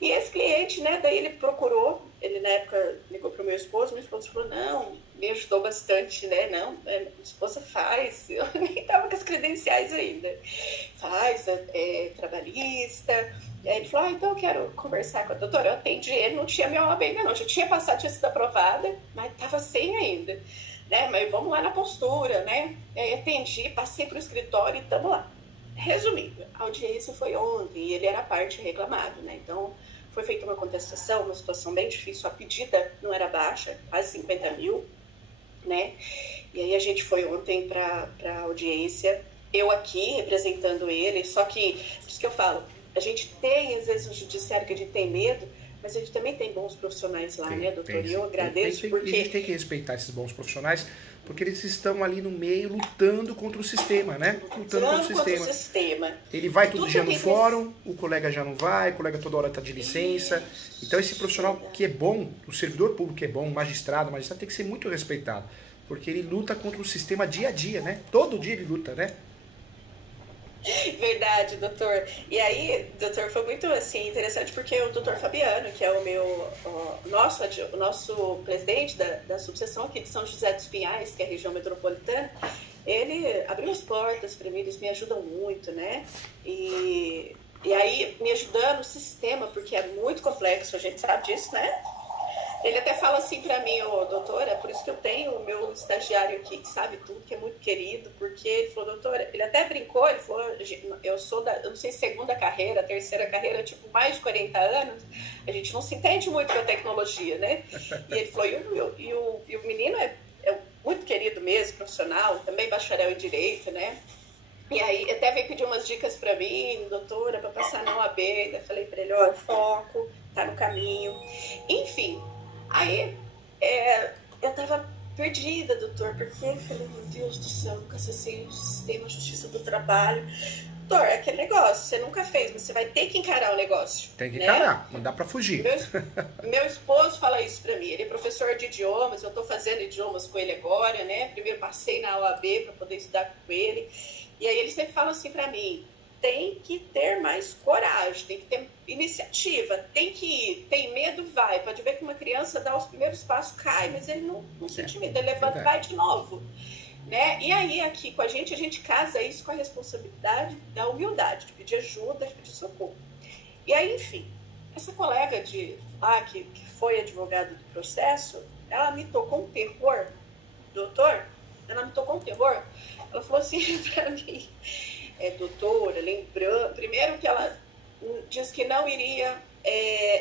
E esse cliente, né, daí ele procurou, ele na época ligou para o meu esposo falou, não, me ajudou bastante, né, não, minha esposa faz, eu nem estava com as credenciais ainda, faz, trabalhista. E aí ele falou, então eu quero conversar com a doutora, eu atendi ele, não tinha minha OAB ainda não, já tinha passado, tinha sido aprovada, mas estava sem ainda. Né? Mas vamos lá na postura, né? Atendi, passei para o escritório e estamos lá. Resumindo, a audiência foi ontem e ele era a parte reclamado, né? Então, foi feita uma contestação, uma situação bem difícil, a pedida não era baixa, quase 50 mil, né? E aí a gente foi ontem para a audiência, eu aqui representando ele, só que, por isso que eu falo, a gente tem, às vezes, o judiciário que a gente tem medo, mas a gente também tem bons profissionais lá, né, doutor? E eu agradeço porque... A gente tem que respeitar esses bons profissionais, porque eles estão ali no meio lutando contra o sistema, né? Lutando contra o sistema. Ele vai todo dia no fórum, o colega já não vai, o colega toda hora está de licença. Então esse profissional que é bom, o servidor público que é bom, o magistrado tem que ser muito respeitado, porque ele luta contra o sistema dia a dia, né? Todo dia ele luta, né? Verdade, doutor. E aí, doutor, foi muito assim, interessante porque o doutor Fabiano, que é o nosso presidente da subseção aqui de São José dos Pinhais, que é a região metropolitana, ele abriu as portas para mim, eles me ajudam muito, né? E aí, me ajudando no sistema, porque é muito complexo, a gente sabe disso, né? Ele até fala assim para mim, doutora, por isso que eu tenho o meu estagiário aqui, que sabe tudo, que é muito querido, porque ele falou, doutora, ele até brincou, ele falou, eu sou eu não sei, segunda carreira, terceira carreira, tipo, mais de 40 anos, a gente não se entende muito com a tecnologia, né? E ele falou, e o menino é muito querido mesmo, profissional, também bacharel em Direito, né? E aí, até veio pedir umas dicas para mim, doutora, para passar na OAB, eu falei para ele, ó, foco, tá no caminho, enfim. Aí, eu tava perdida, doutor, porque eu falei, meu Deus do céu, nunca acessei o sistema de justiça do trabalho, doutor, é aquele negócio, você nunca fez, mas você vai ter que encarar o negócio. Tem que né? encarar, não dá para fugir. Meu esposo fala isso para mim, ele é professor de idiomas, eu estou fazendo idiomas com ele agora, né? Primeiro passei na OAB para poder estudar com ele, e aí ele sempre fala assim para mim, tem que ter mais coragem, tem que ter iniciativa, tem que ir, tem medo, vai. Pode ver que uma criança dá os primeiros passos, cai, mas ele não se intimida, ele levanta e vai de novo. Né? E aí, aqui com a gente casa isso com a responsabilidade da humildade, de pedir ajuda, de pedir socorro. E aí, enfim, essa colega que foi advogada do processo, ela me tocou um terror, doutor, ela me tocou um terror, ela falou assim para mim, doutora, lembrando, primeiro que ela diz que não iria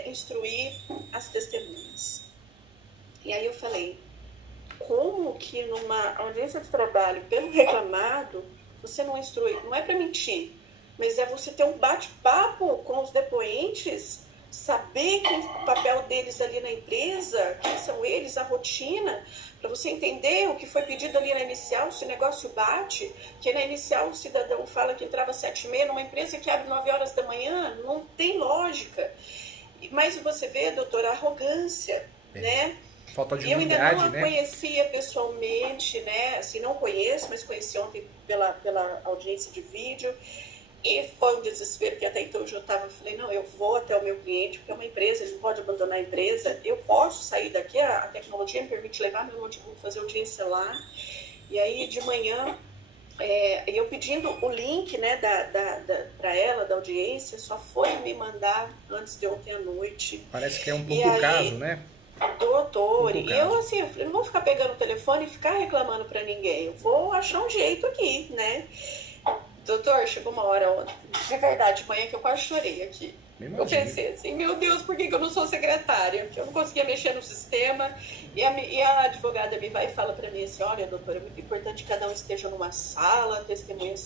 instruir as testemunhas. E aí eu falei, como que numa audiência de trabalho pelo reclamado, você não instrui? Não é para mentir, mas é você ter um bate-papo com os depoentes, saber o papel deles ali na empresa, quem são eles, a rotina, para você entender o que foi pedido ali na inicial, se o negócio bate, que na inicial o cidadão fala que entrava às 7h30, numa empresa que abre 9 horas da manhã, não tem lógica. Mas você vê, doutora, a arrogância, né? Falta de humildade, eu ainda não a conhecia pessoalmente, né? Assim, não conheço, mas conheci ontem pela audiência de vídeo. E foi um desespero, que até então eu já estava, falei, não, eu vou até o meu cliente, porque é uma empresa, ele não pode abandonar a empresa. Eu posso sair daqui, a tecnologia me permite levar meu notebook, fazer audiência lá. E aí, de manhã, eu pedindo o link, né, para ela, da audiência, só foi me mandar antes de ontem à noite. Parece que é um pouco o caso, né? Doutor, e eu assim, eu falei, não vou ficar pegando o telefone e ficar reclamando para ninguém, eu vou achar um jeito aqui, né? Doutor, chegou uma hora ontem, de verdade, de manhã que eu quase chorei aqui. Eu pensei assim, meu Deus, por que eu não sou secretária? Porque eu não conseguia mexer no sistema. E a advogada me vai e fala para mim assim, olha, doutora, é muito importante que cada um esteja numa sala,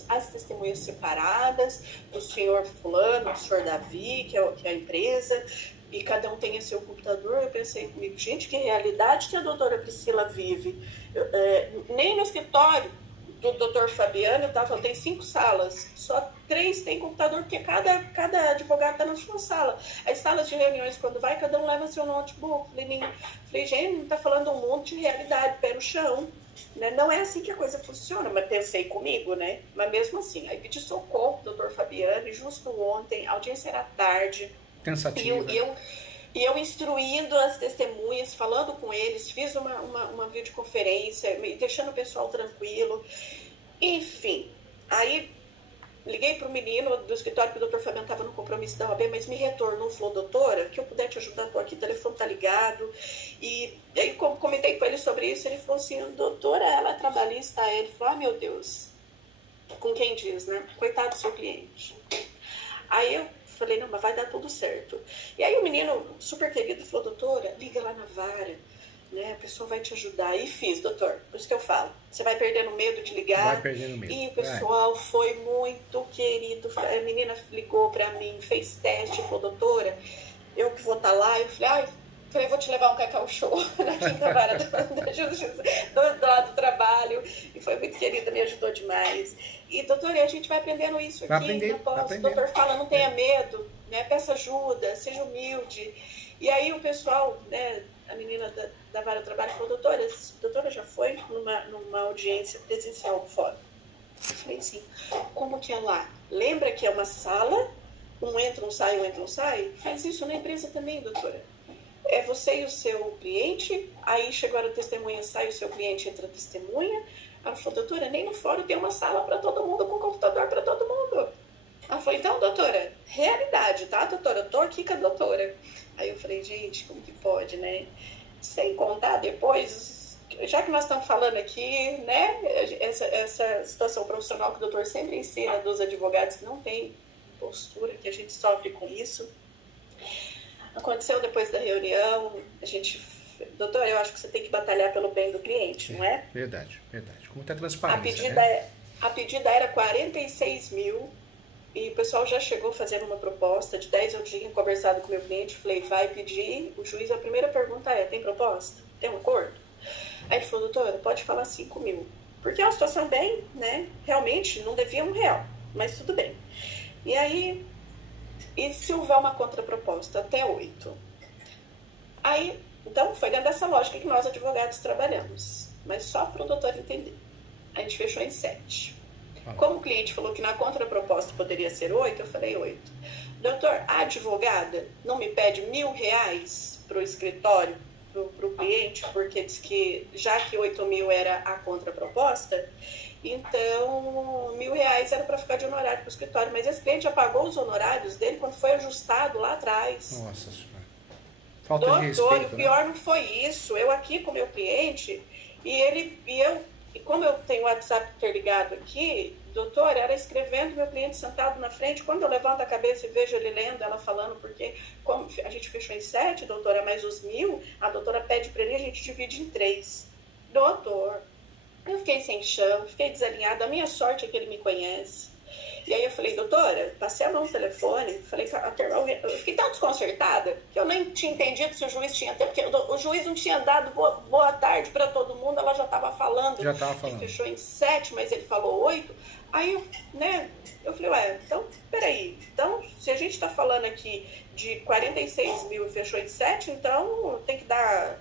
as testemunhas separadas, do senhor fulano, do senhor Davi, que é a empresa, e cada um tenha seu computador. Eu pensei comigo, gente, que realidade que a doutora Priscila vive. Nem no escritório do doutor Fabiano, tem 5 salas, só 3 tem computador, porque cada advogado está na sua sala. As salas de reuniões, quando vai, cada um leva seu notebook. Falei, gente, não está falando um monte de realidade, pé no chão. Né? Não é assim que a coisa funciona, mas pensei comigo, né? Mas mesmo assim, aí pedi socorro do doutor Fabiano, e justo ontem, a audiência era tarde. Cansativa. E eu instruindo as testemunhas, falando com eles, fiz uma videoconferência, deixando o pessoal tranquilo. Enfim, aí liguei para o menino do escritório, que o doutor Fabiano estava no compromisso da OAB, mas me retornou, falou, doutora, que eu puder te ajudar, estou aqui, o telefone está ligado. E aí comentei com ele sobre isso, ele falou assim, doutora, ela é trabalhista? Ele falou, meu Deus, com quem diz, né? Coitado do seu cliente. Aí eu falei, não, mas vai dar tudo certo. E aí o menino, super querido, falou, doutora, liga lá na vara, né? A pessoa vai te ajudar. E fiz, doutor. Por isso que eu falo. Você vai perdendo medo de ligar. Vai perdendo medo. E o pessoal foi muito querido. A menina ligou pra mim, fez teste, falou, doutora, eu que vou estar lá. Eu falei, vou te levar um Cacau Show na quinta vara da justiça, do lado do trabalho. E foi muito querida, me ajudou demais. E, doutora, a gente vai aprendendo isso aqui na pós. O doutor fala, não tenha medo, né? Peça ajuda, seja humilde. E aí o pessoal, né, a menina da vara do trabalho falou, doutora já foi numa audiência presencial fora? Eu falei assim, como que é lá? Lembra que é uma sala, um entra, um sai, um entra, um sai? Faz isso na empresa também, doutora. É você e o seu cliente, aí chegou a testemunha, sai o seu cliente, entra a testemunha. Ela falou, doutora, nem no fórum tem uma sala para todo mundo, com computador para todo mundo. Ela falou, então, doutora, realidade, tá, doutora? Eu tô aqui com a doutora. Aí eu falei, gente, como que pode, né? Sem contar depois, já que nós estamos falando aqui, né, essa situação profissional que o doutor sempre ensina dos advogados que não tem postura, que a gente sofre com isso. Aconteceu depois da reunião, a gente... Doutor, eu acho que você tem que batalhar pelo bem do cliente, não é? Verdade. Com muita transparência. A pedida era 46 mil e o pessoal já chegou fazendo uma proposta de 10. Eu tinha conversado com o meu cliente, falei, vai pedir. O juiz, a primeira pergunta tem proposta? Tem um acordo? Aí ele falou, doutora, pode falar 5 mil. Porque é uma situação bem, né? Realmente não devia R$1. mas tudo bem. E aí, e se houver uma contraproposta até 8? Aí, então, foi dentro dessa lógica que nós advogados trabalhamos, mas só para o doutor entender. A gente fechou em 7. Como o cliente falou que na contraproposta poderia ser 8, eu falei 8. Doutor, a advogada não me pede R$1.000 para o escritório, para o cliente, porque diz que já que 8.000 era a contraproposta, então R$1.000 era para ficar de honorário para o escritório. Mas esse cliente já pagou os honorários dele quando foi ajustado lá atrás. Nossa senhora. Falta de Doutor, respeito, o pior não foi isso. Eu aqui com o meu cliente, e como eu tenho o WhatsApp interligado aqui, doutor, ela escrevendo, meu cliente sentado na frente, quando eu levanto a cabeça e vejo ele lendo, ela falando, porque como a gente fechou em 7, doutora, mais os 1.000, a doutora pede para ele, a gente divide em 3. Doutor, eu fiquei sem chão, fiquei desalinhada, a minha sorte é que ele me conhece. E aí eu falei, doutora, passei a mão no telefone, falei, eu fiquei tão desconcertada que eu nem tinha entendido se o juiz tinha, porque o juiz não tinha dado boa tarde para todo mundo, ela já estava falando. Que fechou em 7, mas ele falou 8. Aí, eu falei, ué, então, peraí, então, se a gente está falando aqui de 46.000 e fechou em 7, então tem que dar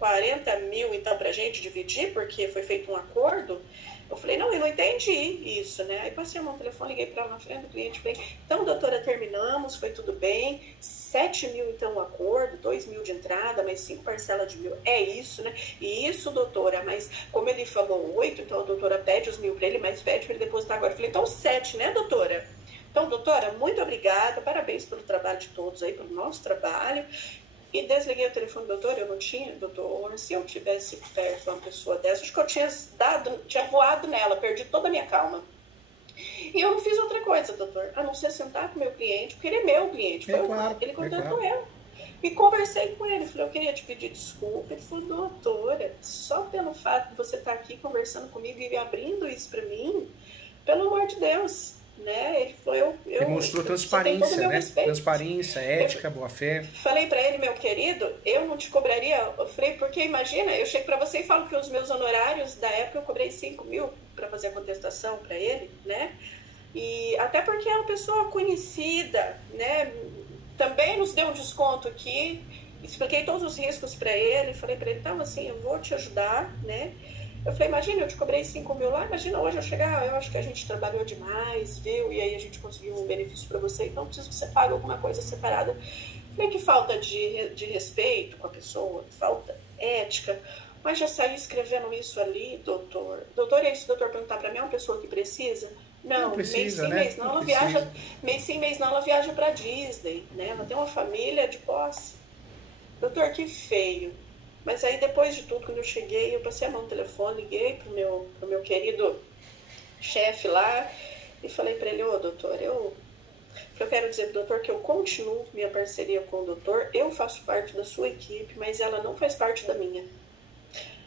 40.000 então pra gente dividir, porque foi feito um acordo. Eu falei, não, eu não entendi isso, né? Aí passei a mão no telefone, liguei para ela na frente do cliente, falei, então, doutora, terminamos, foi tudo bem, 7.000 então o acordo, 2.000 de entrada, mais 5 parcelas de 1.000, é isso, né? E isso, doutora, mas como ele falou 8, então a doutora pede os 1.000 para ele, mas pede para ele depositar agora. Eu falei, então 7, né, doutora? Então, doutora, muito obrigada, parabéns pelo trabalho de todos aí, pelo nosso trabalho. E desliguei o telefone, doutor, eu não tinha, doutor, se eu tivesse perto de uma pessoa dessa, acho que eu tinha voado nela, perdi toda a minha calma. E eu não fiz outra coisa, doutor, a não ser sentar com o meu cliente, porque ele é meu cliente, ele contratou eu. E conversei com ele, falei, eu queria te pedir desculpa. Ele falou, doutora, só pelo fato de você estar aqui conversando comigo e abrindo isso para mim, pelo amor de Deus, né? Ele falou, ele mostrou transparência, né? Respeito. Transparência, ética, boa-fé. Falei para ele, meu querido, eu não te cobraria. Eu falei, porque imagina, eu chego para você e falo que os meus honorários da época eu cobrei 5.000 para fazer a contestação para ele, né? E até porque é uma pessoa conhecida, né? Também nos deu um desconto aqui. Expliquei todos os riscos para ele. Falei para ele, então assim, eu vou te ajudar, né? Eu falei, imagina, eu te cobrei 5.000 lá, imagina hoje eu chegar, eu acho que a gente trabalhou demais, viu? E aí a gente conseguiu um benefício para você, então preciso que você pague alguma coisa separada. Falei que falta de respeito com a pessoa, falta ética, mas já saí escrevendo isso ali, doutor. Doutor, é isso, doutor, perguntar para mim, é uma pessoa que precisa? Não precisa, mês sim, né? mês não, ela viaja, mês sim, mês não, ela viaja para Disney, né? Ela tem uma família de posse. Doutor, que feio. Mas aí, depois de tudo, quando eu cheguei, eu passei a mão no telefone, liguei pro meu querido chefe lá e falei para ele, doutor, eu quero dizer pro doutor que eu continuo minha parceria com o doutor, eu faço parte da sua equipe, mas ela não faz parte da minha.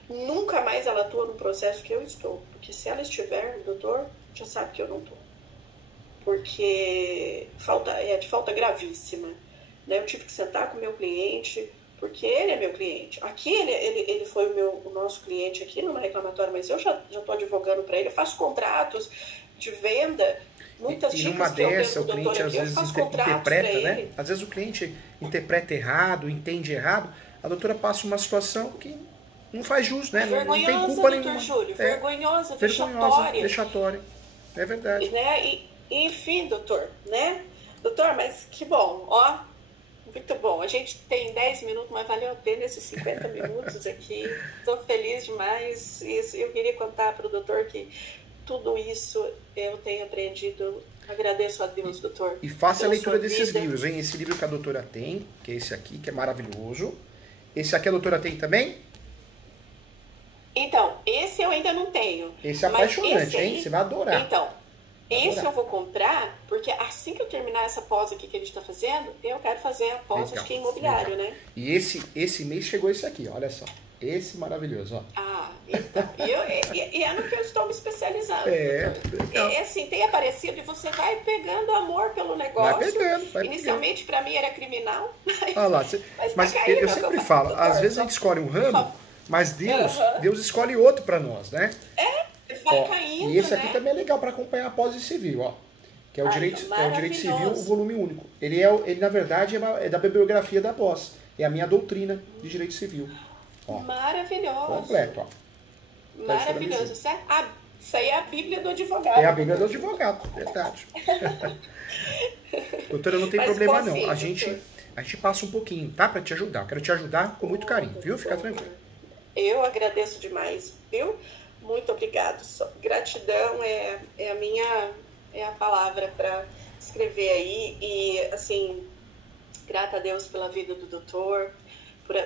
Nunca mais ela atua no processo que eu estou, porque se ela estiver, o doutor já sabe que eu não estou. Porque é de falta gravíssima. Né? Eu tive que sentar com o meu cliente, porque ele é meu cliente. Aqui ele foi o nosso cliente aqui numa reclamatória, mas eu já estou advogando para ele, eu faço contratos de venda, muitas dicas numa que eu dessa, o cliente às vezes interpreta, né? Às vezes o cliente interpreta errado, entende errado, a doutora passa uma situação que não faz jus, né? Não tem culpa nenhuma. Júlio, vergonhosa, vexatória. É verdade. Né? E, enfim, doutor, né? Doutor, mas que bom, ó. Muito bom. A gente tem 10 minutos, mas valeu a pena esses 50 minutos aqui. Estou feliz demais. Eu queria contar para o doutor que tudo isso eu tenho aprendido. Agradeço a Deus, doutor. E faça a leitura desses livros, hein? Esse livro que a doutora tem, que é esse aqui, que é maravilhoso. Esse aqui a doutora tem também? Então, esse eu ainda não tenho. Esse é apaixonante, hein? Você vai adorar. Então, esse eu vou comprar, porque assim que eu terminar essa pós aqui que a gente está fazendo, eu quero fazer a pós, acho que é imobiliário, né? E esse mês chegou esse aqui, olha só. Esse maravilhoso, ó. Ah, então. E é no que eu estou me especializando. É assim, tem aparecido e você vai pegando amor pelo negócio. Vai pegando. Inicialmente, para mim, era criminal. Olha lá, mas eu sempre falo, às vezes a gente escolhe um ramo, mas Deus escolhe outro para nós, né? vai Ó, caindo, e esse aqui né? também é legal para acompanhar a pós civil, ó. Que é o direito, é o direito civil, o maravilhoso. volume único. Ele na verdade, é da bibliografia da pós. É a minha doutrina de direito civil. Ó, Maravilhoso. completo, ó. Tá Maravilhoso. editorializado. Isso aí é a Bíblia do É a advogado. Bíblia do advogado, verdade. Doutora, não tem Mas problema posso não. ir, A gente passa um pouquinho, tá? Para te ajudar. Eu quero te ajudar com muito carinho, viu? Fica tranquilo. Eu agradeço demais, viu? Muito obrigado. Gratidão é a palavra para escrever aí. E, assim, grata a Deus pela vida do doutor,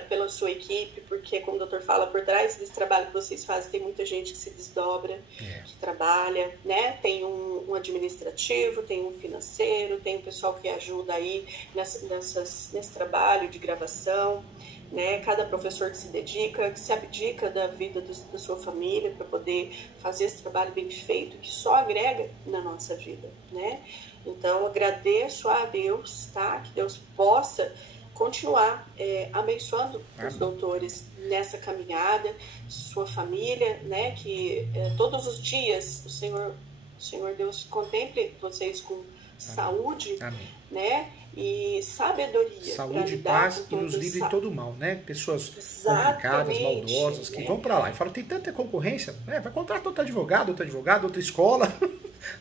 pela sua equipe, porque, como o doutor fala, por trás desse trabalho que vocês fazem, tem muita gente que se desdobra, que trabalha, né? Tem um administrativo, tem um financeiro, tem um pessoal que ajuda aí nesse trabalho de gravação, né? Cada professor que se dedica, que se abdica da vida da sua família para poder fazer esse trabalho bem feito, que só agrega na nossa vida, né? Então, agradeço a Deus, tá? Que Deus possa continuar abençoando os doutores nessa caminhada, sua família, né? Que todos os dias o Senhor Deus contemple vocês com saúde, né? E sabedoria. Saúde e paz e nos livre de todo mal, né? Pessoas complicadas, maldosas, que vão para lá. E falam, tem tanta concorrência, né? Vai contratar outro advogado, outra escola.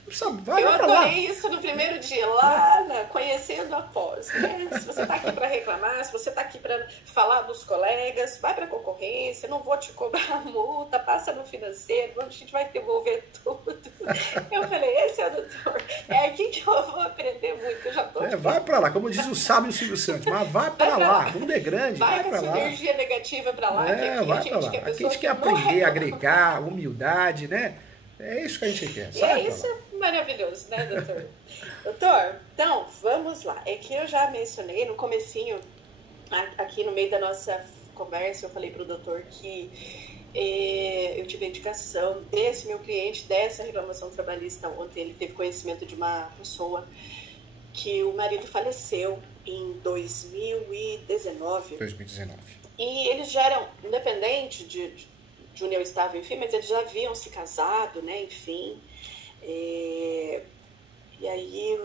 Não sabe, vai Eu pra lá. adorei isso no primeiro dia, lá conhecendo a pós, né? Se você está aqui para reclamar, se você está aqui para falar dos colegas, vai para a concorrência, não vou te cobrar multa, passa no financeiro, a gente vai devolver tudo. Eu falei, esse é o doutor, é aqui que eu vou aprender muito, eu já tô vai para lá, como diz o sábio Silvio Santos, mas vai para lá, o mundo é grande, vai para lá. Energia negativa para lá, que aqui vai a gente pra lá. Aqui a gente quer aprender, agregar, humildade, né? É isso que a gente quer. E é isso maravilhoso, né, doutor? Doutor, então, vamos lá. É que eu já mencionei no comecinho, aqui no meio da nossa conversa, eu falei para o doutor que eu tive a indicação desse meu cliente, dessa reclamação trabalhista ontem. Ele teve conhecimento de uma pessoa que o marido faleceu em 2019. E eles já eram independentes de união estável, enfim, mas eles já haviam se casado, né, enfim. E aí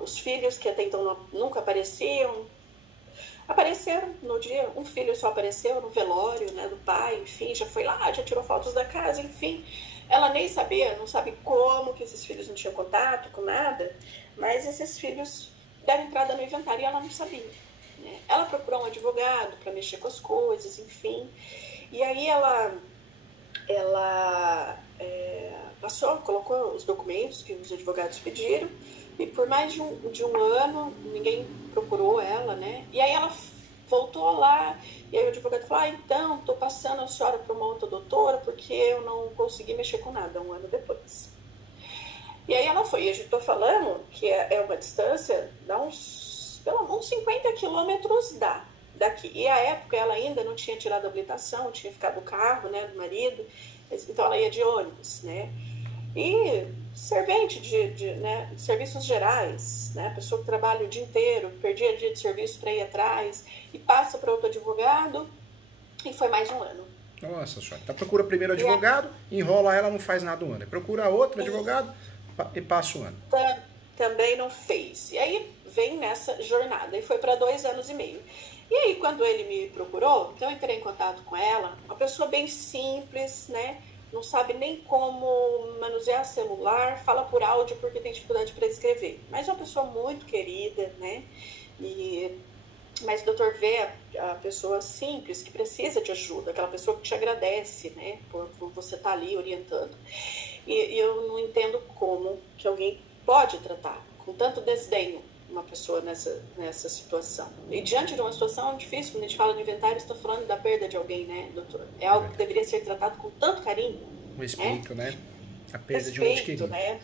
os filhos que até então nunca apareceram no dia. Um filho só apareceu no velório, né, do pai, enfim, já foi lá, já tirou fotos da casa, enfim. Ela nem sabia, não sabe como que esses filhos não tinham contato com nada, mas esses filhos deram entrada no inventário e ela não sabia, né? Ela procurou um advogado para mexer com as coisas, enfim. E aí ela colocou os documentos que os advogados pediram, e por mais de um ano ninguém procurou ela, né? E aí ela voltou lá, e aí o advogado falou, então, estou passando a senhora para uma outra doutora, porque eu não consegui mexer com nada um ano depois. E aí ela foi, e a gente estou falando que é uma distância, dá uns 50 quilômetros daqui. E à época ela ainda não tinha tirado a habilitação, tinha ficado o carro, né, do marido, então ela ia de ônibus, né? E servente de serviços gerais, né? Pessoa que trabalha o dia inteiro, perdia dia de serviço para ir atrás, e passa para outro advogado, e foi mais um ano. Nossa senhora. Então procura primeiro advogado, enrola ela, não faz nada um ano. Procura outro advogado e passa um ano. Também não fez. E aí vem nessa jornada, e foi para 2 anos e meio. E aí, quando ele me procurou, então eu entrei em contato com ela, uma pessoa bem simples, né? Não sabe nem como manusear celular, fala por áudio porque tem dificuldade para escrever. Mas é uma pessoa muito querida, né? Mas o doutor vê a pessoa simples que precisa de ajuda, aquela pessoa que te agradece, né? Por você estar ali orientando. E eu não entendo como que alguém pode tratar com tanto desdenho uma pessoa nessa situação. E diante de uma situação difícil, quando a gente fala de inventário, está falando da perda de alguém, né, doutor? É algo que deveria ser tratado com tanto carinho. O respeito, né? A perda de um ente querido. Né?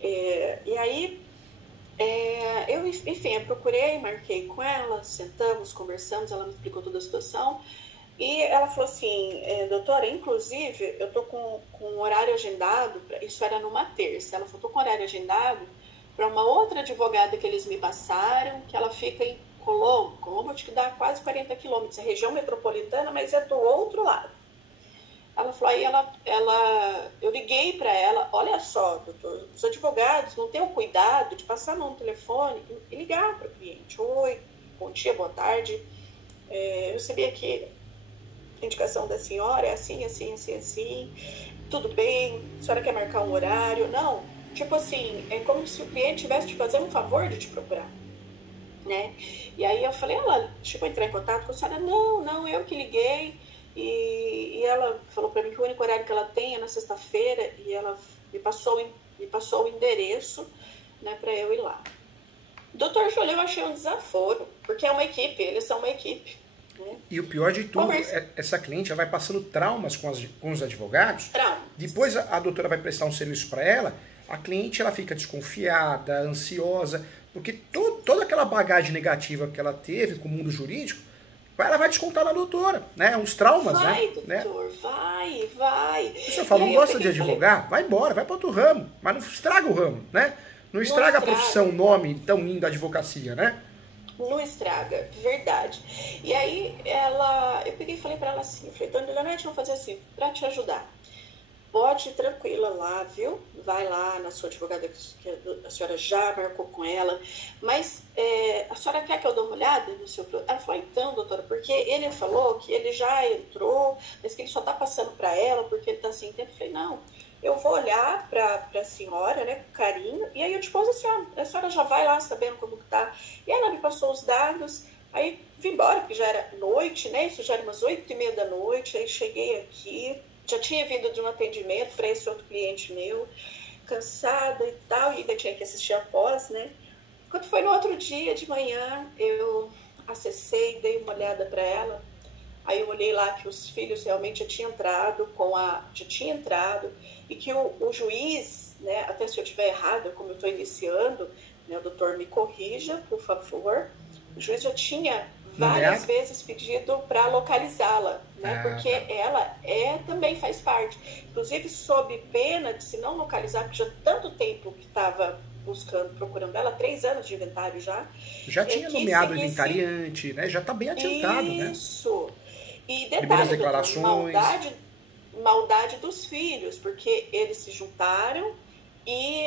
E aí, eu procurei, marquei com ela, sentamos, conversamos, ela me explicou toda a situação. E ela falou assim, doutora, inclusive, eu tô com um horário agendado, isso era numa terça, ela falou, tô com horário agendado para uma outra advogada que eles me passaram, que ela fica em Colombo, que dá quase 40 quilômetros, é região metropolitana, mas é do outro lado. Ela falou, aí eu liguei para ela, olha só, doutor, os advogados não têm o cuidado de passar a mão no telefone e ligar para o cliente. Oi, bom dia, boa tarde. Eu sabia que a indicação da senhora é assim, assim, assim, assim. Tudo bem, a senhora quer marcar um horário? Não, tipo assim, é como se o cliente tivesse te fazendo um favor de te procurar, né? E aí eu falei, ela chegou a entrar em contato com a senhora? Não, eu que liguei. E ela falou para mim que o único horário que ela tem é na sexta-feira e ela me passou o endereço, né, para eu ir lá. Doutor Júlio, eu achei um desaforo, porque é uma equipe, eles são uma equipe. Né? E o pior de tudo, essa cliente vai passando traumas com os advogados. Depois a doutora vai prestar um serviço para ela, a cliente ela fica desconfiada, ansiosa, porque toda aquela bagagem negativa que ela teve com o mundo jurídico, ela vai descontar na doutora, né? Os traumas, vai, né? Doutor, vai. O senhor fala, não gosta de advogar? Vai embora, vai para outro ramo, mas não estraga o ramo, né? Não estraga a profissão, o nome tão lindo da advocacia, né? Não estraga, verdade. E aí eu peguei e falei para ela assim, falei, dona Leonete, vamos fazer assim, para te ajudar. Pode ir tranquila lá, viu? Vai lá na sua advogada, que a senhora já marcou com ela. Mas a senhora quer que eu dê uma olhada no seu... Ela falou, então, doutora, porque ele falou que ele já entrou, mas que ele só está passando para ela porque ele está sem tempo. Eu falei, não, eu vou olhar para a senhora, né, com carinho, e aí eu te posiciono. A senhora já vai lá sabendo como que tá. E ela me passou os dados, aí vim embora, porque já era noite, né? Isso já era umas 8h30 da noite, aí cheguei aqui... Já tinha vindo de um atendimento para esse outro cliente meu, cansada e tal, e ainda tinha que assistir a pós, né? Quando foi no outro dia de manhã, eu acessei, dei uma olhada para ela, aí eu olhei lá que os filhos realmente já tinham entrado, e que o juiz, né, até se eu estiver errada, como eu estou iniciando, né, o doutor me corrija, por favor, o juiz já tinha várias vezes pedido para localizá-la, né? Porque ela também faz parte. Inclusive, sob pena de se não localizar, porque já tanto tempo que estava procurando ela, 3 anos de inventário já. Já tinha nomeado inventariante, né? Já está bem adiantado, né? Isso. E detalhe, declarações. Maldade dos filhos, porque eles se juntaram e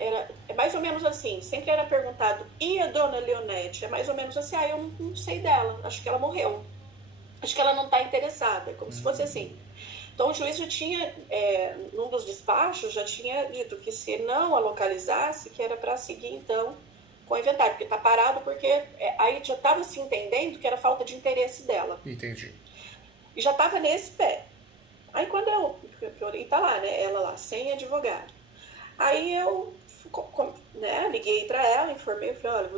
era mais ou menos assim, sempre era perguntado, e a dona Leonete? É mais ou menos assim, eu não sei dela, acho que ela morreu, acho que ela não está interessada, como se fosse assim. Então o juiz já tinha, num dos despachos, já tinha dito que se não a localizasse, que era para seguir então com o inventário, porque está parado, porque aí já estava se entendendo que era falta de interesse dela. Entendi. E já estava nesse pé. Aí quando eu olhei, tá lá, né, ela lá, sem advogado. Aí eu, né, liguei para ela, informei, eu falei, olha,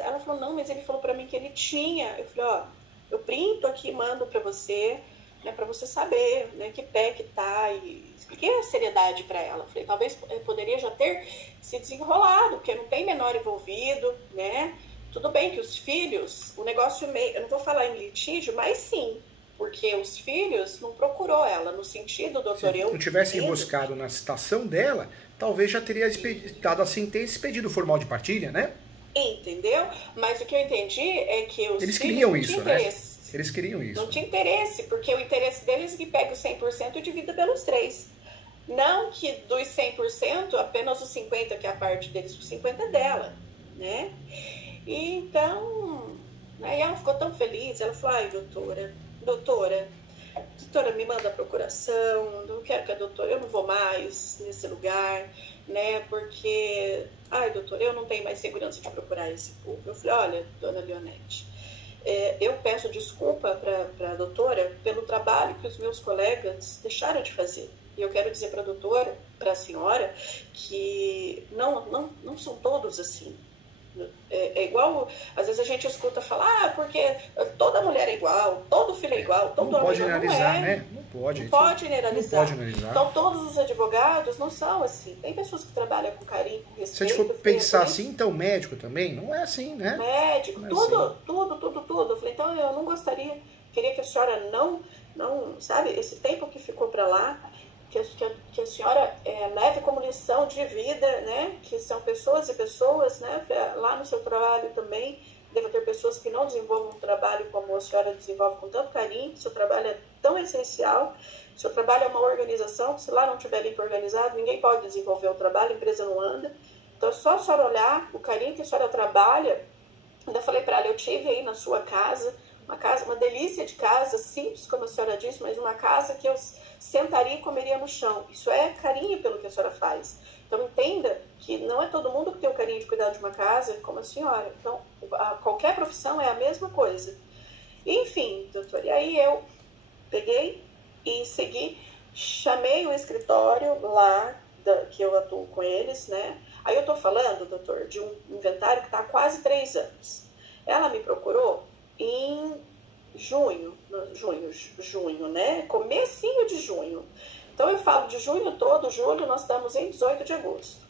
ela falou, não, mas ele falou para mim que ele tinha. Eu falei, ó, eu printo aqui, mando para você, né, para você saber, né, que pé que tá, e expliquei a seriedade para ela. Eu falei, talvez poderia já ter se desenrolado, porque não tem menor envolvido, né, tudo bem que os filhos, o negócio meio, eu não vou falar em litígio, mas sim, porque os filhos não procurou ela, no sentido, doutor, se não tivesse emboscado na citação dela, talvez já teria dado a sentença e pedido formal de partilha, né? Entendeu? Mas o que eu entendi é que eles queriam isso, né? Eles queriam isso. Não tinha interesse, porque o interesse deles é que pega os 100% e divida pelos 3. Não que dos 100%, apenas os 50%, que é a parte deles, os 50% é dela, né? E então, aí ela ficou tão feliz, ela falou, ai, doutora, me manda a procuração, não quero que a doutora, eu não vou mais nesse lugar, né, porque, ai, doutora, eu não tenho mais segurança de procurar esse povo. Eu falei, olha, dona Leonete, eu peço desculpa para a doutora pelo trabalho que os meus colegas deixaram de fazer. E eu quero dizer para a doutora, para a senhora, que não são todos assim. É igual, às vezes a gente escuta falar, porque toda mulher é igual, todo filho é igual, todo homem generalizar, não é. Né? Não pode generalizar. Não pode generalizar. Então todos os advogados não são assim. Tem pessoas que trabalham com carinho, com respeito. Se a gente for pensar assim, então médico também, não é assim, né? Médico, tudo. Eu falei, então eu não queria que a senhora não, sabe, esse tempo que ficou para lá, que a senhora leve como lição de vida, né? Que são pessoas e pessoas, né? Lá no seu trabalho também deve ter pessoas que não desenvolvam um trabalho como a senhora desenvolve com tanto carinho. Seu trabalho tão essencial. O seu trabalho é uma organização, se lá não estiver limpo organizado, ninguém pode desenvolver o trabalho, a empresa não anda. Então é só a senhora olhar o carinho que a senhora trabalha. Ainda falei para ela, eu tive aí na sua casa, uma delícia de casa, simples como a senhora disse, mas uma casa que eu sentaria e comeria no chão. Isso é carinho pelo que a senhora faz. Então entenda que não é todo mundo que tem o carinho de cuidar de uma casa como a senhora. Então qualquer profissão é a mesma coisa. Enfim, doutor, e aí eu peguei e segui, chamei o escritório lá que eu atuo com eles, né? Aí eu tô falando, doutor, de um inventário que está há quase 3 anos. Ela me procurou em junho, né? Comecinho de junho. Então eu falo de junho todo, julho, nós estamos em 18 de agosto.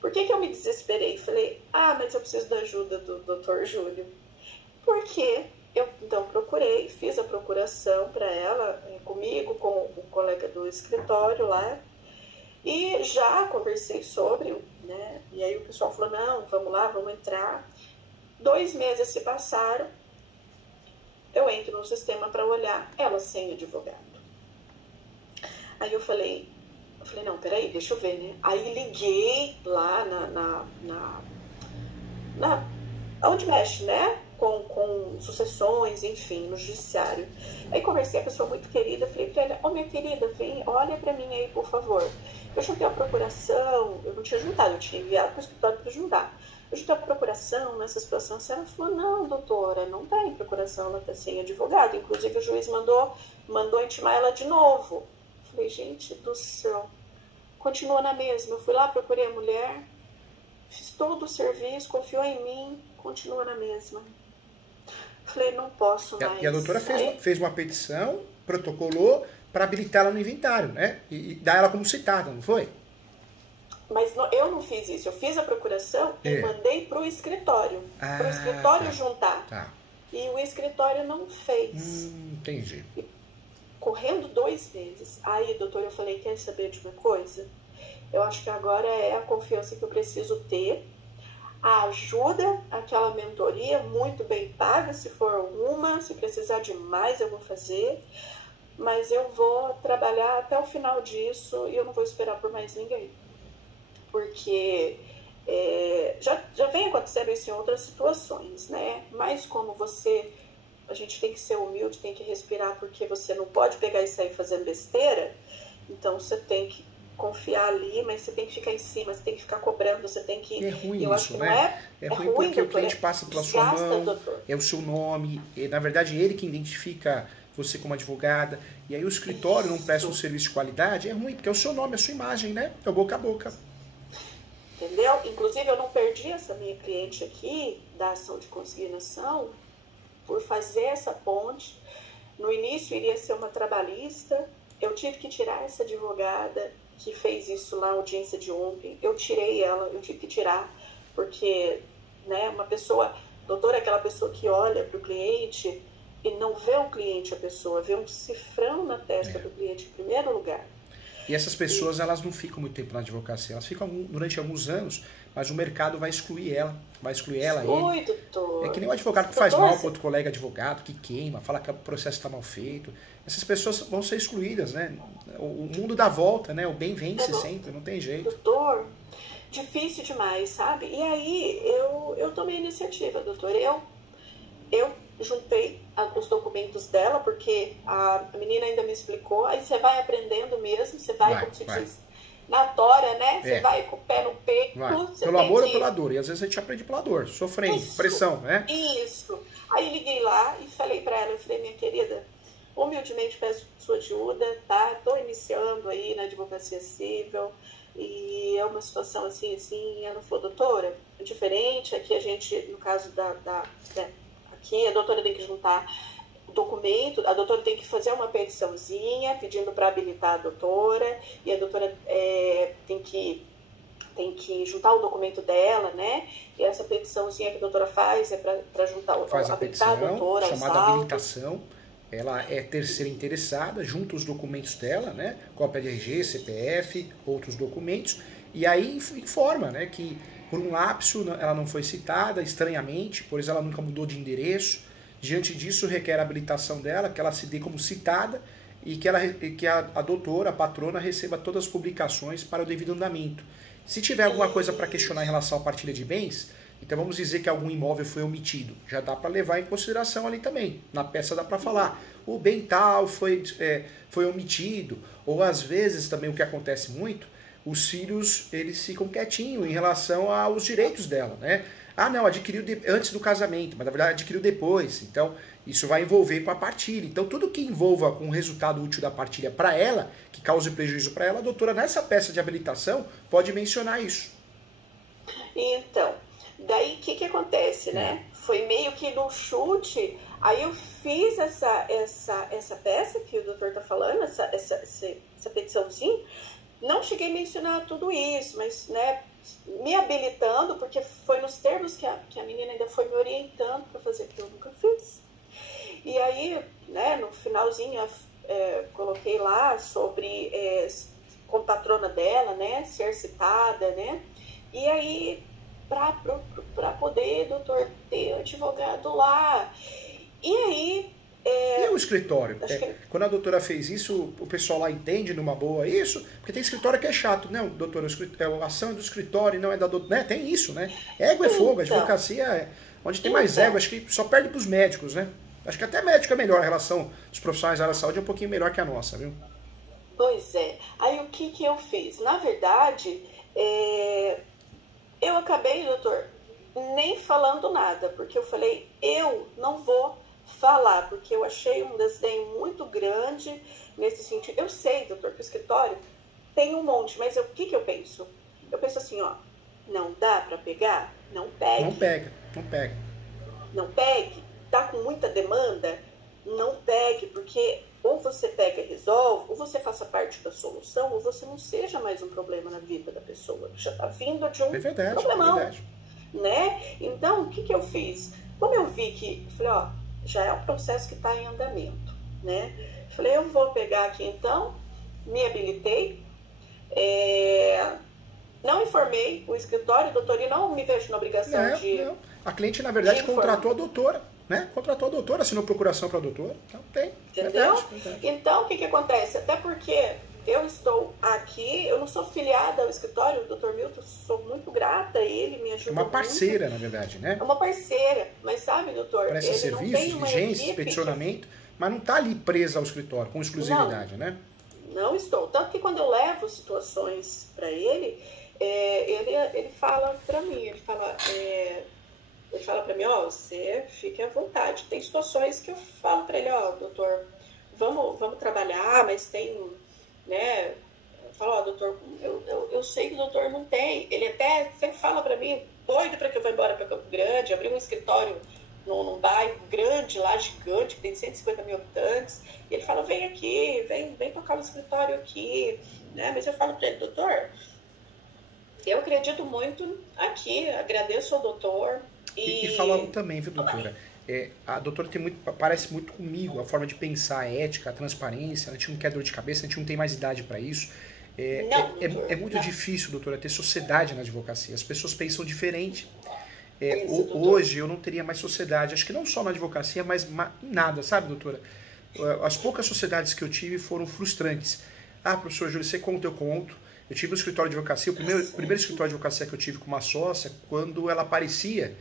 Por que eu me desesperei? Falei, mas eu preciso da ajuda do doutor Júlio. Porque eu então procurei, fiz a procuração para ela, comigo, com o colega do escritório lá, e já conversei sobre, né? E aí o pessoal falou, não, vamos lá, vamos entrar. 2 meses se passaram, eu entro no sistema para olhar, ela sem advogado. Aí eu falei, não, peraí, deixa eu ver, né? Aí liguei lá onde mexe, né? Com sucessões, enfim, no judiciário. Aí conversei com a pessoa muito querida, falei pra ela, minha querida, vem, olha pra mim aí, por favor. Eu juntei a procuração, eu não tinha juntado, eu tinha enviado para o escritório para juntar. Eu juntei a procuração nessa situação, ela falou, não, doutora, não tá em procuração, ela tá sem advogado. Inclusive o juiz mandou intimar ela de novo. Eu falei, gente do céu, continua na mesma. Eu fui lá, procurei a mulher, fiz todo o serviço, confiou em mim, continua na mesma. Falei, não posso mais. E a doutora fez uma petição, protocolou para habilitar ela no inventário, né? E dar ela como citada, não foi? Mas eu não fiz isso. Eu fiz a procuração e mandei para o escritório. Para o escritório juntar. Tá. E o escritório não fez. Entendi. E, correndo 2 meses. Aí, doutor, eu falei, quer saber de uma coisa? Eu acho que agora é a confiança que eu preciso ter. A ajuda, aquela mentoria muito bem paga, se for alguma, se precisar de mais eu vou fazer, mas eu vou trabalhar até o final disso e eu não vou esperar por mais ninguém, porque já vem acontecendo isso em outras situações, né? Mas como a gente tem que ser humilde, tem que respirar, porque você não pode pegar e sair fazendo besteira, então você tem que confiar ali, mas você tem que ficar em cima, você tem que ficar cobrando, você tem que... É ruim eu isso, acho que né? É ruim porque doutor, o cliente passa pela sua mão, doutor. É o seu nome, na verdade é ele que identifica você como advogada, e aí o escritório não presta um serviço de qualidade, é ruim, porque é o seu nome, a sua imagem, né? É o boca a boca. Entendeu? Inclusive eu não perdi essa minha cliente aqui, da ação de consignação, por fazer essa ponte. No início iria ser uma trabalhista, eu tive que tirar essa advogada que fez isso na audiência de ontem, eu tirei ela, eu tive que tirar, porque, né, uma pessoa, doutora, é aquela pessoa que olha para o cliente e não vê o cliente, a pessoa vê um cifrão na testa do cliente em primeiro lugar. E essas pessoas, elas não ficam muito tempo na advocacia, elas ficam durante alguns anos, mas o mercado vai excluir ela, ele. Doutor. É que nem o advogado que faz mal para outro colega advogado, que queima, fala que o processo está mal feito. Essas pessoas vão ser excluídas, né? O mundo dá volta, né? O bem vence sempre, não tem jeito. Doutor, difícil demais, sabe? E aí eu tomei a iniciativa, doutor. Eu juntei os documentos dela, porque a menina ainda me explicou. Aí você vai aprendendo mesmo, você vai como se diz, na tora, né? Você vai com o pé no peito. Pelo amor ou pela dor. E às vezes a gente aprende pela dor, sofrendo, pressão, né? Isso. Aí liguei lá e falei pra ela, eu falei, minha querida, humildemente peço sua ajuda, tá? Tô iniciando aí na advocacia civil e é uma situação assim. Ela falou, doutora, é diferente. Aqui a gente, no caso aqui a doutora tem que juntar o documento, a doutora tem que fazer uma petiçãozinha pedindo para habilitar a doutora, e a doutora tem que juntar o documento dela, né? E essa petiçãozinha que a doutora faz é para habilitar a doutora, chamada habilitação. Ela é terceira interessada, junta os documentos dela, né? Cópia de RG, CPF, outros documentos, e aí informa, né, que por um lapso ela não foi citada, estranhamente, pois ela nunca mudou de endereço, Diante disso, requer a habilitação dela, que ela se dê como citada e que a doutora, a patrona, receba todas as publicações para o devido andamento. Se tiver alguma coisa para questionar em relação à partilha de bens, então vamos dizer que algum imóvel foi omitido. Já dá para levar em consideração ali também. Na peça dá para falar, o bem tal foi omitido. Ou às vezes também o que acontece muito, os filhos eles ficam quietinhos em relação aos direitos dela, né? Ah, não, adquiriu antes do casamento, mas na verdade adquiriu depois. Então, isso vai envolver com a partilha. Então, tudo que envolva com o resultado útil da partilha para ela, que cause prejuízo para ela, a doutora, nessa peça de habilitação, pode mencionar isso. Então, daí o que acontece, né? Foi meio que no chute, aí eu fiz essa peça que o doutor está falando, essa petiçãozinha. Não cheguei a mencionar tudo isso, mas, né, me habilitando, porque foi nos termos que a menina ainda foi me orientando para fazer, que eu nunca fiz. E aí, né, no finalzinho, coloquei lá sobre como patrona dela, né, ser citada, né, e aí, para poder, doutor, ter advogado lá. E aí... E o escritório? Quando a doutora fez isso, o pessoal lá entende numa boa isso? Porque tem escritório que é chato. Não, doutora, a ação é do escritório e não é da doutora. Né? Tem isso, né? Ego é fogo, a advocacia é onde tem mais ego. Acho que só perde para os médicos, né? Acho que até médico é melhor, a relação dos profissionais da área da saúde é um pouquinho melhor que a nossa, viu? Pois é. Aí o que eu fiz? Na verdade, eu acabei, doutor, nem falando nada, porque eu falei, eu não vou falar, porque eu achei um desdém muito grande nesse sentido. Eu sei, doutor, que o escritório tem um monte, mas o que eu penso? Eu penso assim, ó, não dá para pegar? Não pegue. Não pega, não pega. Não pegue? Tá com muita demanda? Não pegue, porque ou você pega e resolve, ou você faça parte da solução, ou você não seja mais um problema na vida da pessoa, que já tá vindo de um problemão, né? Então, o que eu fiz? Como eu vi que, falei, ó, já é um processo que está em andamento, né? Falei, eu vou pegar aqui então, me habilitei, não informei o escritório, doutor, e não me vejo na obrigação de... Não. A cliente, na verdade, contratou a doutora, né? Contratou a doutora, assinou procuração para a doutora, então tem. Entendeu? Verdade. Então, o que acontece? Até porque eu estou aqui, eu não sou filiada ao escritório, o doutor Milton, sou muito grata a ele, me ajuda muito. Uma parceira, na verdade, né? É uma parceira, mas sabe, doutor, presta ele serviço, não tem uma diligência, peticionamento, mas não está ali presa ao escritório, com exclusividade, né? Não estou. Tanto que quando eu levo situações para ele, ele fala para mim, ele fala para mim, ó, você fique à vontade. Tem situações que eu falo para ele, ó, doutor, vamos trabalhar, mas tem... né, eu falo, ó, doutor, eu sei que o doutor não tem, ele até sempre fala pra mim, doido pra que eu vá embora pra Campo Grande, abrir um escritório num bairro grande lá, gigante, que tem 150 mil habitantes, e ele fala, vem aqui, vem tocar no escritório aqui, né, mas eu falo pra ele, doutor, eu acredito muito aqui, agradeço ao doutor, e falando também, viu, doutora? A doutora parece muito comigo, a forma de pensar, a ética, a transparência, a gente não quer dor de cabeça, a gente não tem mais idade para isso. É muito difícil, doutora, ter sociedade na advocacia. As pessoas pensam diferente. Hoje eu não teria mais sociedade, acho que não só na advocacia, mas em nada, sabe, doutora? As poucas sociedades que eu tive foram frustrantes. Ah, professor Júlio, você conta, eu conto. Eu tive um escritório de advocacia, o primeiro escritório de advocacia que eu tive com uma sócia, quando ela aparecia,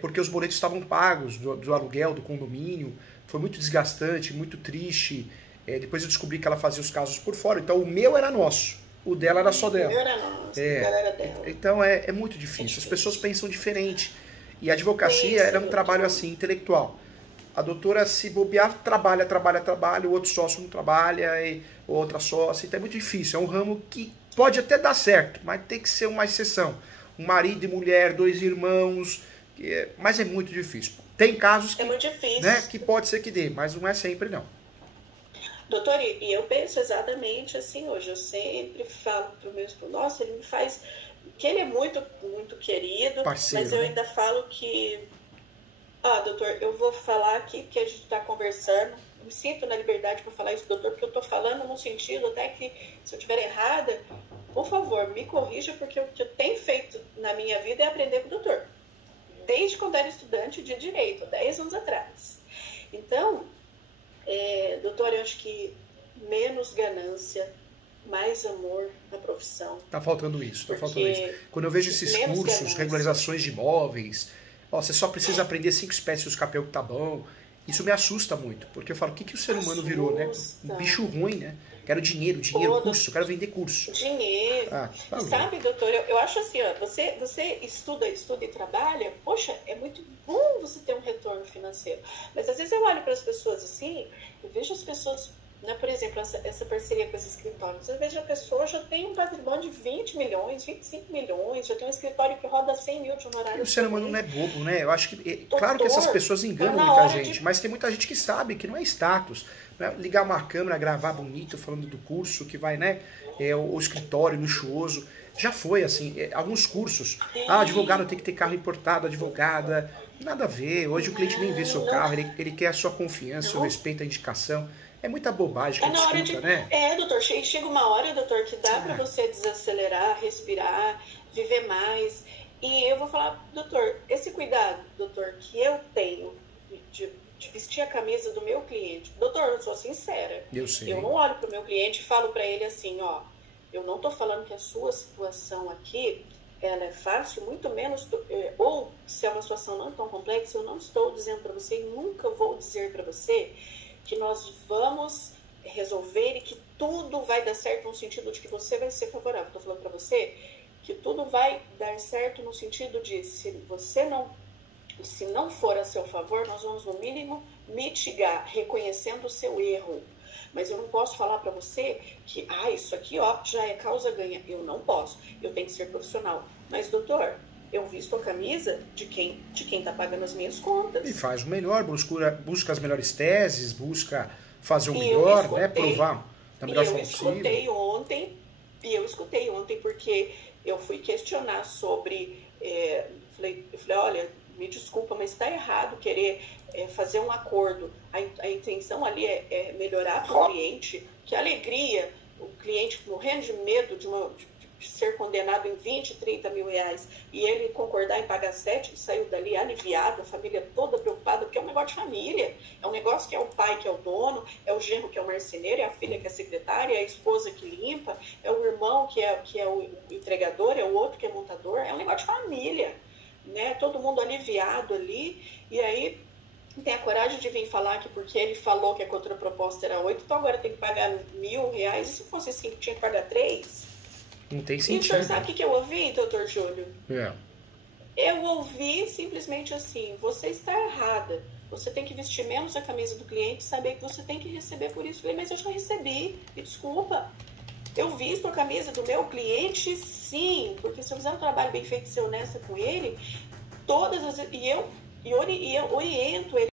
porque os boletos estavam pagos do aluguel, do condomínio, foi muito desgastante, muito triste. Depois eu descobri que ela fazia os casos por fora, então o meu era nosso, o dela era só dela. O meu era nosso, o dela era dela. Então é muito difícil, as pessoas pensam diferente. E a advocacia era um trabalho assim, intelectual. A doutora, se bobear, trabalha, o outro sócio não trabalha, e outra sócia, então é muito difícil. É um ramo que pode até dar certo, mas tem que ser uma exceção. Um marido e mulher, 2 irmãos... mas é muito difícil. Tem casos que, né, que pode ser que dê, mas não é sempre, não. Doutor, e eu penso exatamente assim hoje. Eu sempre falo para o meu esposo, nossa, ele me faz... que ele é muito, muito querido, parceiro, mas eu ainda falo que... doutor, eu vou falar aqui que a gente está conversando. Eu me sinto na liberdade para falar isso, doutor, porque eu estou falando no sentido até que, se eu estiver errada, por favor, me corrija, porque o que eu tenho feito na minha vida é aprender com o doutor. Desde quando era estudante de Direito, 10 anos atrás. Então, doutor, eu acho que menos ganância, mais amor na profissão. Tá faltando isso, tá faltando isso. Quando eu vejo esses cursos, regularizações de imóveis, você só precisa aprender 5 espécies de capel que tá bom. Isso me assusta muito, porque eu falo, o que o ser humano virou, né? Um bicho ruim, né? Quero dinheiro, curso, quero vender curso. Dinheiro. Sabe, doutor, eu acho assim, ó, você estuda e trabalha, poxa, é muito bom você ter um retorno financeiro. Mas às vezes eu olho para as pessoas assim, eu vejo as pessoas, né, por exemplo, essa parceria com esses escritórios, eu vejo a pessoa já tem um patrimônio de 20 milhões, 25 milhões, já tem um escritório que roda 100 mil de honorário. O ser humano não é bobo, né? Eu acho que, claro que essas pessoas enganam muita gente, mas tem muita gente que sabe que não é status. Né? Ligar uma câmera, gravar bonito, falando do curso, que vai, né? O escritório luxuoso. Já foi, assim, alguns cursos. Advogado tem que ter carro importado, advogada. Nada a ver. Hoje o cliente nem vê seu carro, ele quer a sua confiança, seu respeito, a indicação. É muita bobagem que a gente escuta, né? Doutor, chega uma hora, doutor, que dá para você desacelerar, respirar, viver mais. E eu vou falar, doutor, esse cuidado, doutor, que eu tenho de vestir a camisa do meu cliente. Doutor, eu sou sincera. Eu sei. Eu não olho para o meu cliente e falo para ele assim, ó, eu não estou falando que a sua situação aqui, ela é fácil, muito menos, ou se é uma situação não tão complexa, eu não estou dizendo para você e nunca vou dizer para você que nós vamos resolver e que tudo vai dar certo no sentido de que você vai ser favorável. Estou falando para você que tudo vai dar certo no sentido de se não for a seu favor, nós vamos no mínimo mitigar, reconhecendo o seu erro. Mas eu não posso falar para você que isso aqui já é causa ganha. Eu não posso, eu tenho que ser profissional. Mas doutor, eu visto a camisa de quem está pagando as minhas contas. E faz o melhor, busca as melhores teses, busca fazer o melhor, né? Provar da melhor forma possível. E eu escutei ontem porque eu fui questionar sobre... eu falei, olha, me desculpa, mas está errado querer fazer um acordo. A intenção ali é melhorar para o cliente. Que alegria, o cliente morrendo de medo de ser condenado em 20, 30 mil reais e ele concordar em pagar 7, ele saiu dali aliviado, a família toda preocupada, porque é um negócio de família, é um negócio que é o pai que é o dono, é o genro que é o marceneiro, é a filha que é a secretária, é a esposa que limpa, é o irmão que é o entregador, é o outro que é montador, é um negócio de família, né? Todo mundo aliviado ali, e aí tem a coragem de vir falar que porque ele falou que a contraproposta era 8, então agora tem que pagar R$1.000, e se fosse 5 tinha que pagar 3? Não tem sentido. E o senhor sabe o que eu ouvi, doutor Júlio? É. Eu ouvi simplesmente assim, você está errada. Você tem que vestir menos a camisa do cliente e saber que você tem que receber por isso. Eu falei, mas eu já recebi, me desculpa. Eu visto a camisa do meu cliente, sim, porque se eu fizer um trabalho bem feito e ser honesta com ele, todas as... E eu oriento ele